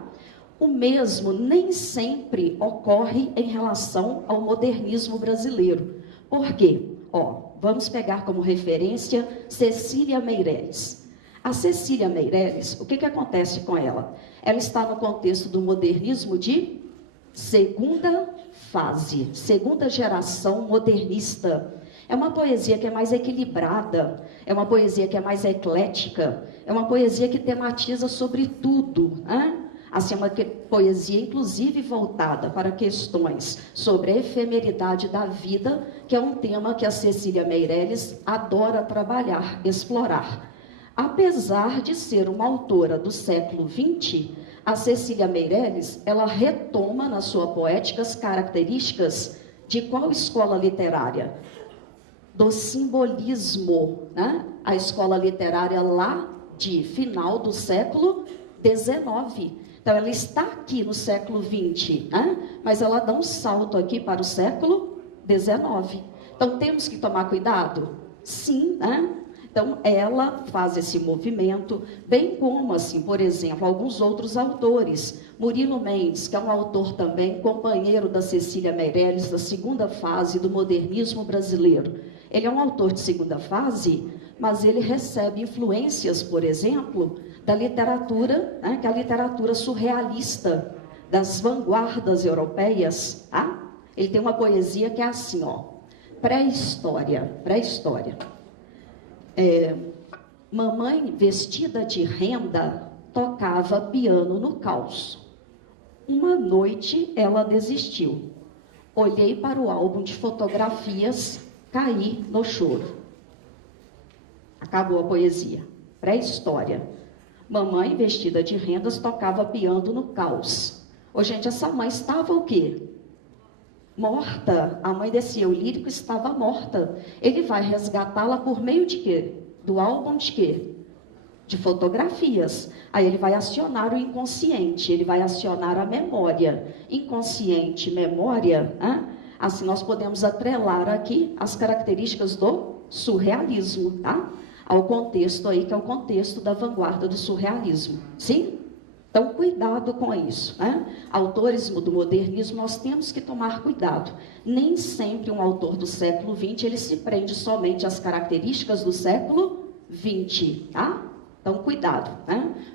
O mesmo nem sempre ocorre em relação ao modernismo brasileiro. Por quê? Vamos pegar como referência Cecília Meirelles. A Cecília Meirelles, o que acontece com ela? Ela está no contexto do modernismo de segunda fase, segunda geração modernista. É uma poesia que é mais equilibrada, é uma poesia que é mais eclética, é uma poesia que tematiza sobre tudo, Assim, é uma poesia, inclusive, voltada para questões sobre a efemeridade da vida, que é um tema que a Cecília Meirelles adora trabalhar, explorar. Apesar de ser uma autora do século XX, a Cecília Meirelles, ela retoma na sua poética as características de qual escola literária? Do simbolismo, A escola literária lá de final do século XIX. Então, ela está aqui no século XX, mas ela dá um salto aqui para o século XIX. Então, temos que tomar cuidado? Sim, Então, ela faz esse movimento, bem como, assim, por exemplo, alguns outros autores. Murilo Mendes, que é um autor também, companheiro da Cecília Meirelles, da segunda fase do modernismo brasileiro. Ele é um autor de segunda fase, mas ele recebe influências, por exemplo, da literatura, que é a literatura surrealista, das vanguardas europeias. Ele tem uma poesia que é assim, pré-história. Mamãe, vestida de renda, tocava piano no caos. Uma noite ela desistiu. Olhei para o álbum de fotografias, caí no choro. Acabou a poesia. Pré-história. Mamãe, vestida de rendas, tocava piano no caos. Gente, essa mãe estava o quê? Morta. A mãe desse eu lírico estava morta. Ele vai resgatá-la por meio de quê? Do álbum de quê? De fotografias. Aí ele vai acionar o inconsciente, ele vai acionar a memória. Inconsciente, memória, assim nós podemos atrelar aqui as características do surrealismo, tá? Ao contexto aí, que é o contexto da vanguarda do surrealismo. Sim? Então, cuidado com isso. Autores do modernismo, nós temos que tomar cuidado. Nem sempre um autor do século XX, ele se prende somente às características do século XX, tá? Então, cuidado.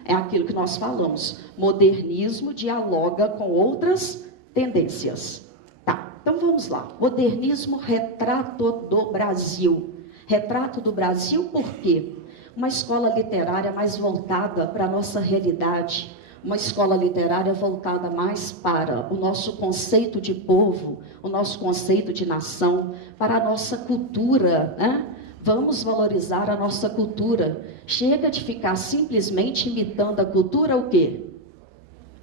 É aquilo que nós falamos. Modernismo dialoga com outras tendências. Tá, então vamos lá. Modernismo, retrato do Brasil. Retrato do Brasil, por quê? Uma escola literária mais voltada para a nossa realidade, uma escola literária voltada mais para o nosso conceito de povo, o nosso conceito de nação, para a nossa cultura, Vamos valorizar a nossa cultura. Chega de ficar simplesmente imitando a cultura o quê?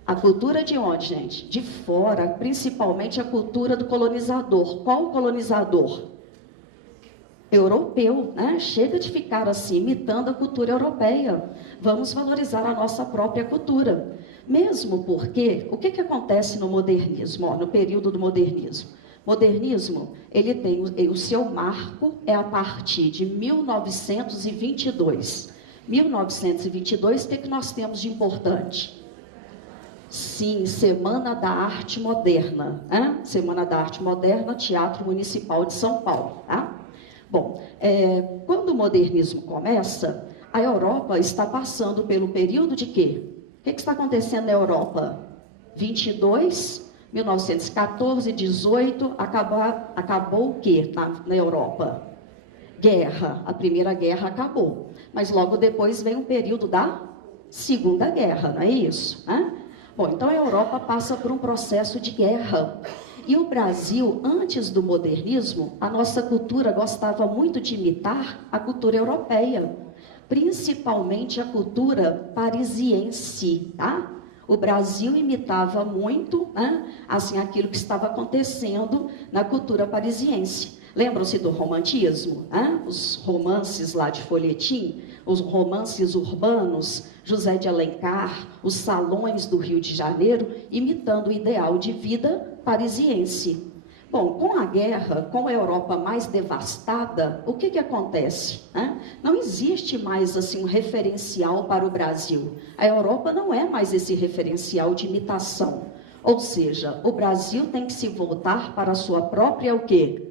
A cultura de onde, gente? De fora, principalmente a cultura do colonizador. Qual colonizador? Europeu, Chega de ficar assim, imitando a cultura europeia. Vamos valorizar a nossa própria cultura. Mesmo porque, o que acontece no modernismo, no período do modernismo? Modernismo, ele tem o seu marco é a partir de 1922. 1922, o que nós temos de importante? Sim, Semana da Arte Moderna. Hein? Semana da Arte Moderna, Teatro Municipal de São Paulo. Tá? Bom, quando o modernismo começa, a Europa está passando pelo período de quê? O que está acontecendo na Europa? 22, 1914, 18, acabou o quê na Europa? Guerra. A Primeira Guerra acabou. Mas logo depois vem um período da Segunda Guerra, não é isso? Hein? Bom, então a Europa passa por um processo de guerra. E o Brasil, antes do modernismo, a nossa cultura gostava muito de imitar a cultura europeia, principalmente a cultura parisiense, tá? O Brasil imitava muito, né, assim, aquilo que estava acontecendo na cultura parisiense. Lembram-se do romantismo? Né? Os romances lá de folhetim, os romances urbanos, José de Alencar, os salões do Rio de Janeiro, imitando o ideal de vida parisiense. Bom, com a guerra, com a Europa mais devastada, o que acontece? Né? Não existe mais assim, um referencial para o Brasil. A Europa não é mais esse referencial de imitação. Ou seja, o Brasil tem que se voltar para a sua própria o quê?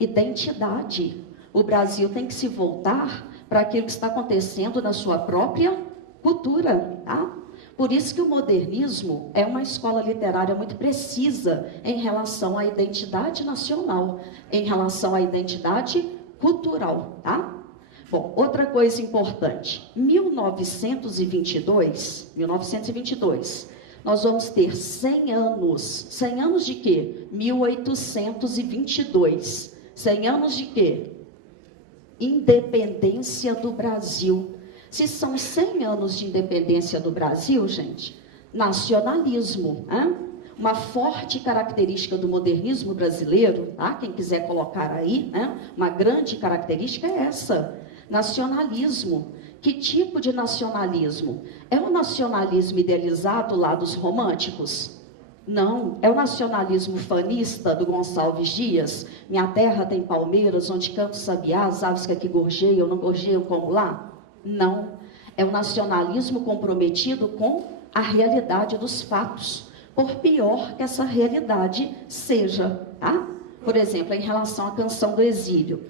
Identidade. O Brasil tem que se voltar para aquilo que está acontecendo na sua própria cultura, tá? Por isso que o modernismo é uma escola literária muito precisa em relação à identidade nacional, em relação à identidade cultural, tá? Bom, outra coisa importante, 1922, nós vamos ter 100 anos. 100 anos de quê? 1822. 100 anos de quê? Independência do Brasil. Se são 100 anos de independência do Brasil, gente, nacionalismo, hein? Uma forte característica do modernismo brasileiro, tá? Quem quiser colocar aí, né? Uma grande característica é essa, nacionalismo. Que tipo de nacionalismo? É o nacionalismo idealizado lá dos românticos? Não, é o nacionalismo fanista do Gonçalves Dias. Minha terra tem palmeiras, onde canto sabiá, as aves que aqui gorjeiam, não gorjeiam como lá? Não, é o nacionalismo comprometido com a realidade dos fatos, por pior que essa realidade seja, tá? Por exemplo, em relação à canção do exílio,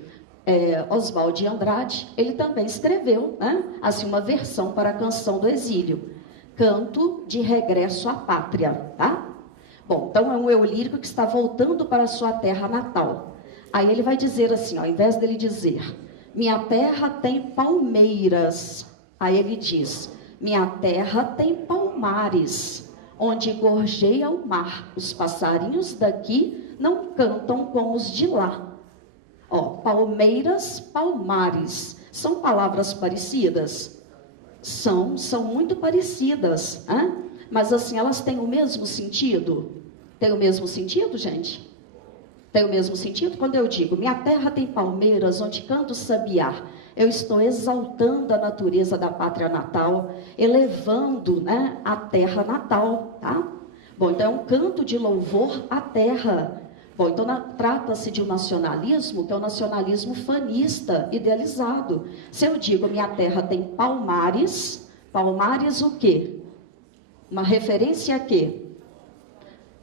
Oswald de Andrade, ele também escreveu, né, assim, uma versão para a canção do exílio, Canto de Regresso à Pátria, tá? Bom, então é um eu lírico que está voltando para a sua terra natal. Aí ele vai dizer assim, ó, ao invés dele dizer, minha terra tem palmeiras, aí ele diz, minha terra tem palmares, onde gorjeia o mar, os passarinhos daqui não cantam como os de lá. Ó, palmeiras, palmares, são palavras parecidas? São muito parecidas, hein? Mas assim, elas têm o mesmo sentido? Tem o mesmo sentido, gente? Tem o mesmo sentido? Quando eu digo, minha terra tem palmeiras, onde canta o sabiá, eu estou exaltando a natureza da pátria natal, elevando, né, a terra natal, tá? Bom, então é um canto de louvor à terra. Bom, então trata-se de um nacionalismo, que é um nacionalismo fanista, idealizado. Se eu digo, minha terra tem palmares, palmares o quê? Uma referência a quê?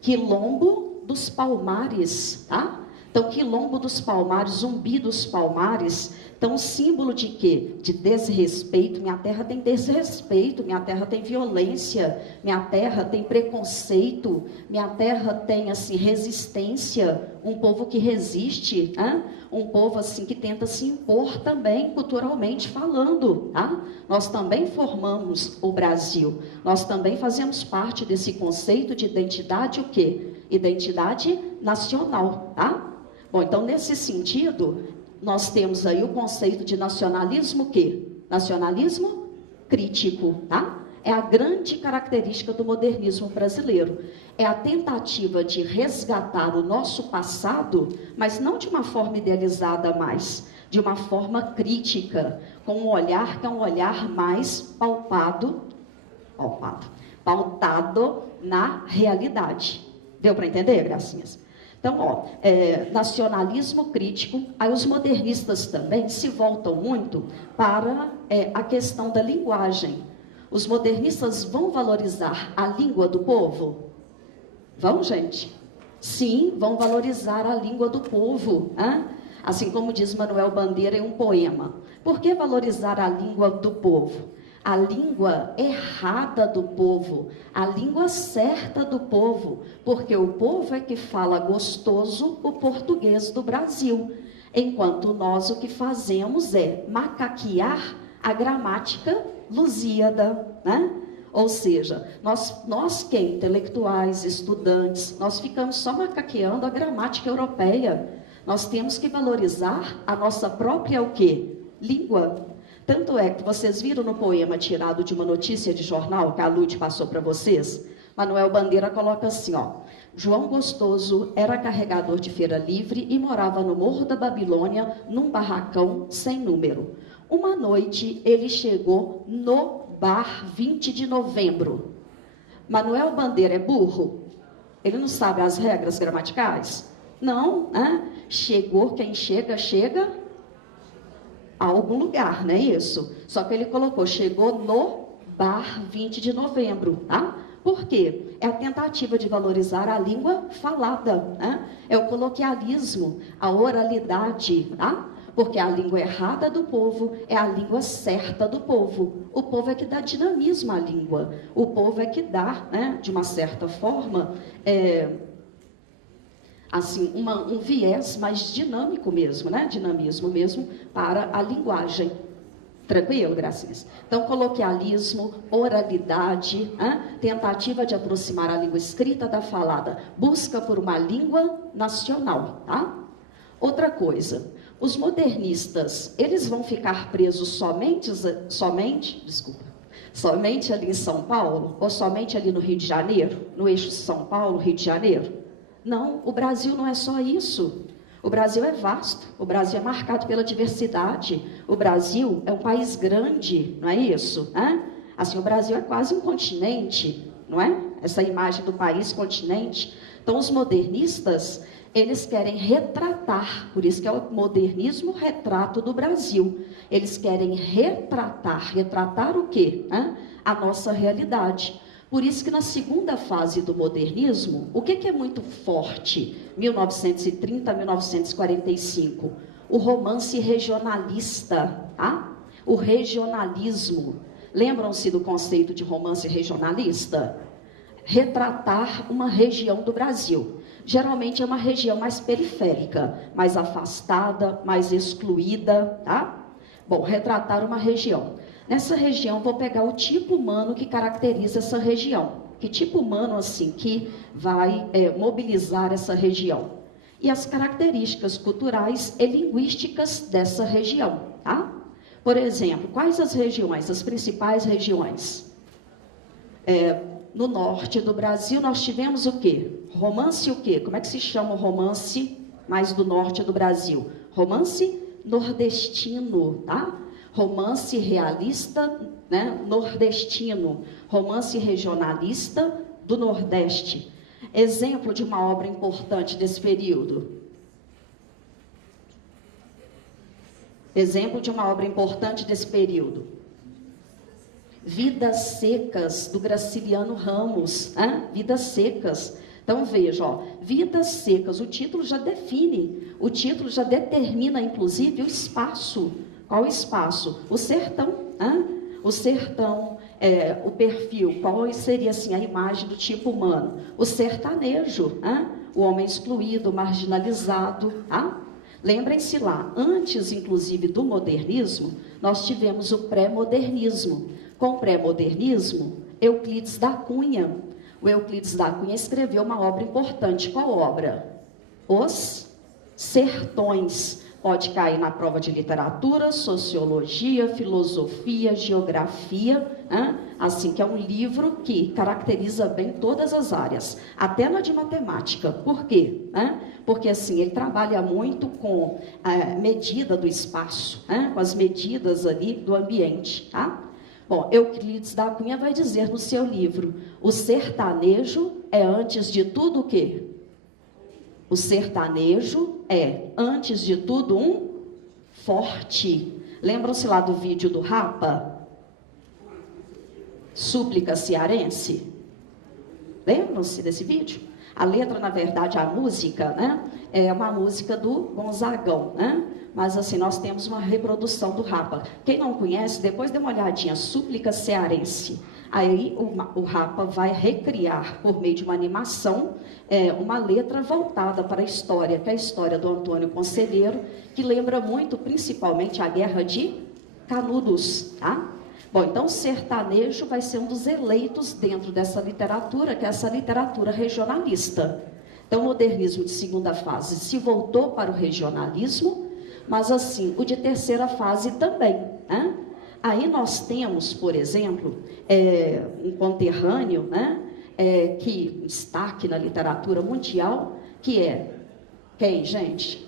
Quilombo dos Palmares, tá? Então, Quilombo dos Palmares, Zumbi dos Palmares, então, símbolo de quê? De desrespeito. Minha terra tem desrespeito, minha terra tem violência, minha terra tem preconceito, minha terra tem, assim, resistência, um povo que resiste, né? Um povo, assim, que tenta se impor também, culturalmente falando, tá? Nós também formamos o Brasil, nós também fazemos parte desse conceito de identidade, o quê? Identidade nacional, tá? Bom, então, nesse sentido, nós temos aí o conceito de nacionalismo o quê? Nacionalismo crítico, tá? É a grande característica do modernismo brasileiro. É a tentativa de resgatar o nosso passado, mas não de uma forma idealizada mais, de uma forma crítica, com um olhar que é um olhar mais pautado na realidade. Deu para entender, gracinhas? Então, nacionalismo crítico, aí os modernistas também se voltam muito para a questão da linguagem. Os modernistas vão valorizar a língua do povo? Vão, gente? Sim, vão valorizar a língua do povo. Hein? Assim como diz Manuel Bandeira em um poema. Por que valorizar a língua do povo? A língua errada do povo, a língua certa do povo, porque o povo é que fala gostoso o português do Brasil, enquanto nós o que fazemos é macaquear a gramática lusíada, né? Ou seja, nós que intelectuais, estudantes, nós ficamos só macaqueando a gramática europeia. Nós temos que valorizar a nossa própria o quê? Língua. Tanto é que vocês viram no poema tirado de uma notícia de jornal que a Lute passou para vocês? Manuel Bandeira coloca assim, ó. João Gostoso era carregador de feira livre e morava no Morro da Babilônia, num barracão sem número. Uma noite ele chegou no bar 20 de novembro. Manuel Bandeira é burro? Ele não sabe as regras gramaticais? Não, né? Chegou, quem chega, chega a algum lugar, não é isso? Só que ele colocou, chegou no bar 20 de novembro, tá? Por quê? É a tentativa de valorizar a língua falada, né? É o coloquialismo, a oralidade, tá? Porque a língua errada do povo é a língua certa do povo. O povo é que dá dinamismo à língua. O povo é que dá, né, de uma certa forma, assim, um viés mais dinâmico mesmo, né? Dinamismo mesmo para a linguagem. Tranquilo, Gracinhas? Então, coloquialismo, oralidade, tentativa de aproximar a língua escrita da falada, busca por uma língua nacional, tá? Outra coisa, os modernistas, eles vão ficar presos somente ali em São Paulo, ou somente ali no Rio de Janeiro, no eixo São Paulo, Rio de Janeiro? Não, o Brasil não é só isso. O Brasil é vasto, o Brasil é marcado pela diversidade, o Brasil é um país grande, não é isso? Assim, o Brasil é quase um continente, não é? Essa imagem do país continente. Então, os modernistas, eles querem retratar, por isso que é o modernismo retrato do Brasil. Eles querem retratar o quê? A nossa realidade. Por isso que na segunda fase do modernismo, o que é muito forte? 1930 a 1945, o romance regionalista, tá? O regionalismo. Lembram-se do conceito de romance regionalista? Retratar uma região do Brasil. Geralmente é uma região mais periférica, mais afastada, mais excluída, tá? Bom, retratar uma região. Nessa região, vou pegar o tipo humano que caracteriza essa região. Que tipo humano, assim, que vai mobilizar essa região? E as características culturais e linguísticas dessa região, tá? Por exemplo, quais as regiões, as principais regiões? No norte do Brasil, nós tivemos o quê? Romance o quê? Como é que se chama o romance mais do norte do Brasil? Romance nordestino, tá? Romance realista, né, nordestino, romance regionalista do Nordeste. Exemplo de uma obra importante desse período. Exemplo de uma obra importante desse período. Vidas Secas, do Graciliano Ramos. Vidas Secas. Então, veja, ó, Vidas Secas, o título já define, o título já determina, inclusive, o espaço. Qual espaço? O sertão. O sertão, o perfil. Qual seria, assim, a imagem do tipo humano? O sertanejo, o homem excluído, marginalizado. Lembrem-se lá, antes, inclusive, do modernismo, nós tivemos o pré-modernismo. Com o pré-modernismo, Euclides da Cunha. O Euclides da Cunha escreveu uma obra importante. Qual obra? Os Sertões. Pode cair na prova de literatura, sociologia, filosofia, geografia, assim, que é um livro que caracteriza bem todas as áreas, até na de matemática. Por quê? Porque, assim, ele trabalha muito com a medida do espaço, com as medidas ali do ambiente, tá? Bom, Euclides da Cunha vai dizer no seu livro, o sertanejo é, antes de tudo, o quê? O sertanejo é, antes de tudo, um forte. Lembram-se lá do vídeo do Rapa? Súplica cearense? Lembram-se desse vídeo? A letra, na verdade, a música, né? É uma música do Gonzagão, né? Mas assim, nós temos uma reprodução do Rapa. Quem não conhece, depois dê uma olhadinha, Súplica Cearense. Aí o Rapa vai recriar, por meio de uma animação, uma letra voltada para a história, que é a história do Antônio Conselheiro, que lembra muito, principalmente, a Guerra de Canudos, tá? Bom, então o sertanejo vai ser um dos eleitos dentro dessa literatura, que é essa literatura regionalista. Então o modernismo de segunda fase se voltou para o regionalismo, mas assim, o de terceira fase também, né? Aí nós temos, por exemplo, um conterrâneo, né? Que destaque na literatura mundial, que é quem, gente?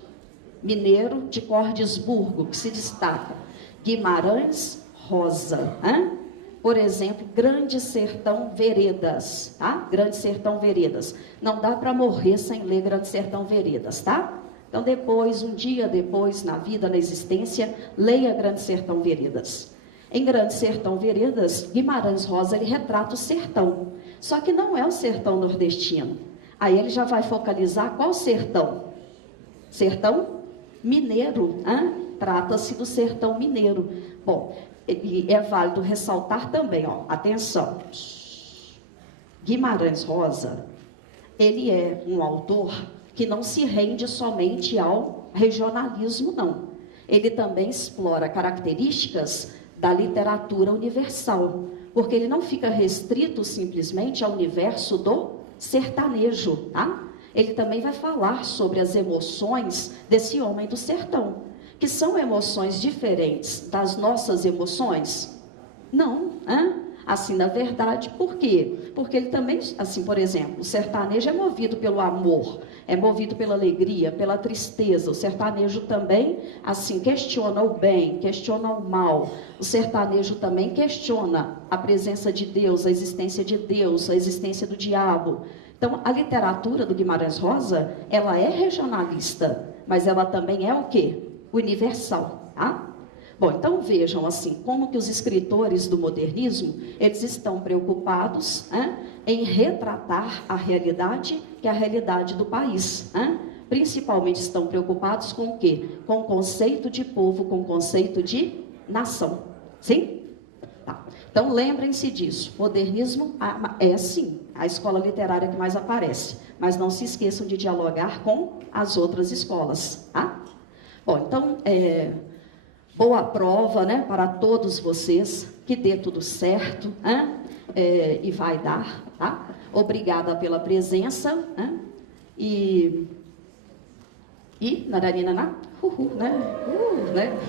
Mineiro de Cordesburgo, que se destaca. Guimarães Rosa, né? Por exemplo, Grande Sertão Veredas, tá? Grande Sertão Veredas. Não dá para morrer sem ler Grande Sertão Veredas, tá? Então depois, um dia depois, na vida, na existência, leia Grande Sertão Veredas. Em Grande Sertão Veredas, Guimarães Rosa, ele retrata o sertão. Só que não é o sertão nordestino. Aí ele já vai focalizar qual sertão? Sertão mineiro, né? Trata-se do sertão mineiro. Bom, e é válido ressaltar também, ó, atenção, Guimarães Rosa, ele é um autor que não se rende somente ao regionalismo, não. Ele também explora características da literatura universal, porque ele não fica restrito simplesmente ao universo do sertanejo, tá? Ele também vai falar sobre as emoções desse homem do sertão, que são emoções diferentes das nossas emoções? Não, né? Assim, na verdade, por quê? Porque ele também, assim, por exemplo, o sertanejo é movido pelo amor, é movido pela alegria, pela tristeza. O sertanejo também, assim, questiona o bem, questiona o mal. O sertanejo também questiona a presença de Deus, a existência de Deus, a existência do diabo. Então, a literatura do Guimarães Rosa, ela é regionalista, mas ela também é o quê? Universal, tá? Bom, então vejam assim, como que os escritores do modernismo, eles estão preocupados, né, em retratar a realidade, que é a realidade do país, né? Principalmente estão preocupados com o quê? Com o conceito de povo, com o conceito de nação, sim? Tá. Então lembrem-se disso, modernismo é sim, a escola literária que mais aparece, mas não se esqueçam de dialogar com as outras escolas, tá? Bom, então, boa prova, né, para todos vocês, que dê tudo certo, né, e vai dar, tá? Obrigada pela presença, né, e naranina, né, né,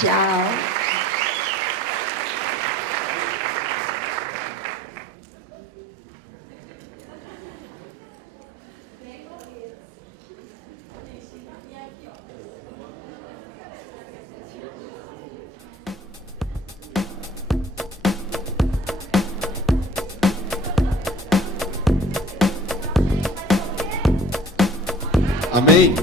tchau. Amém?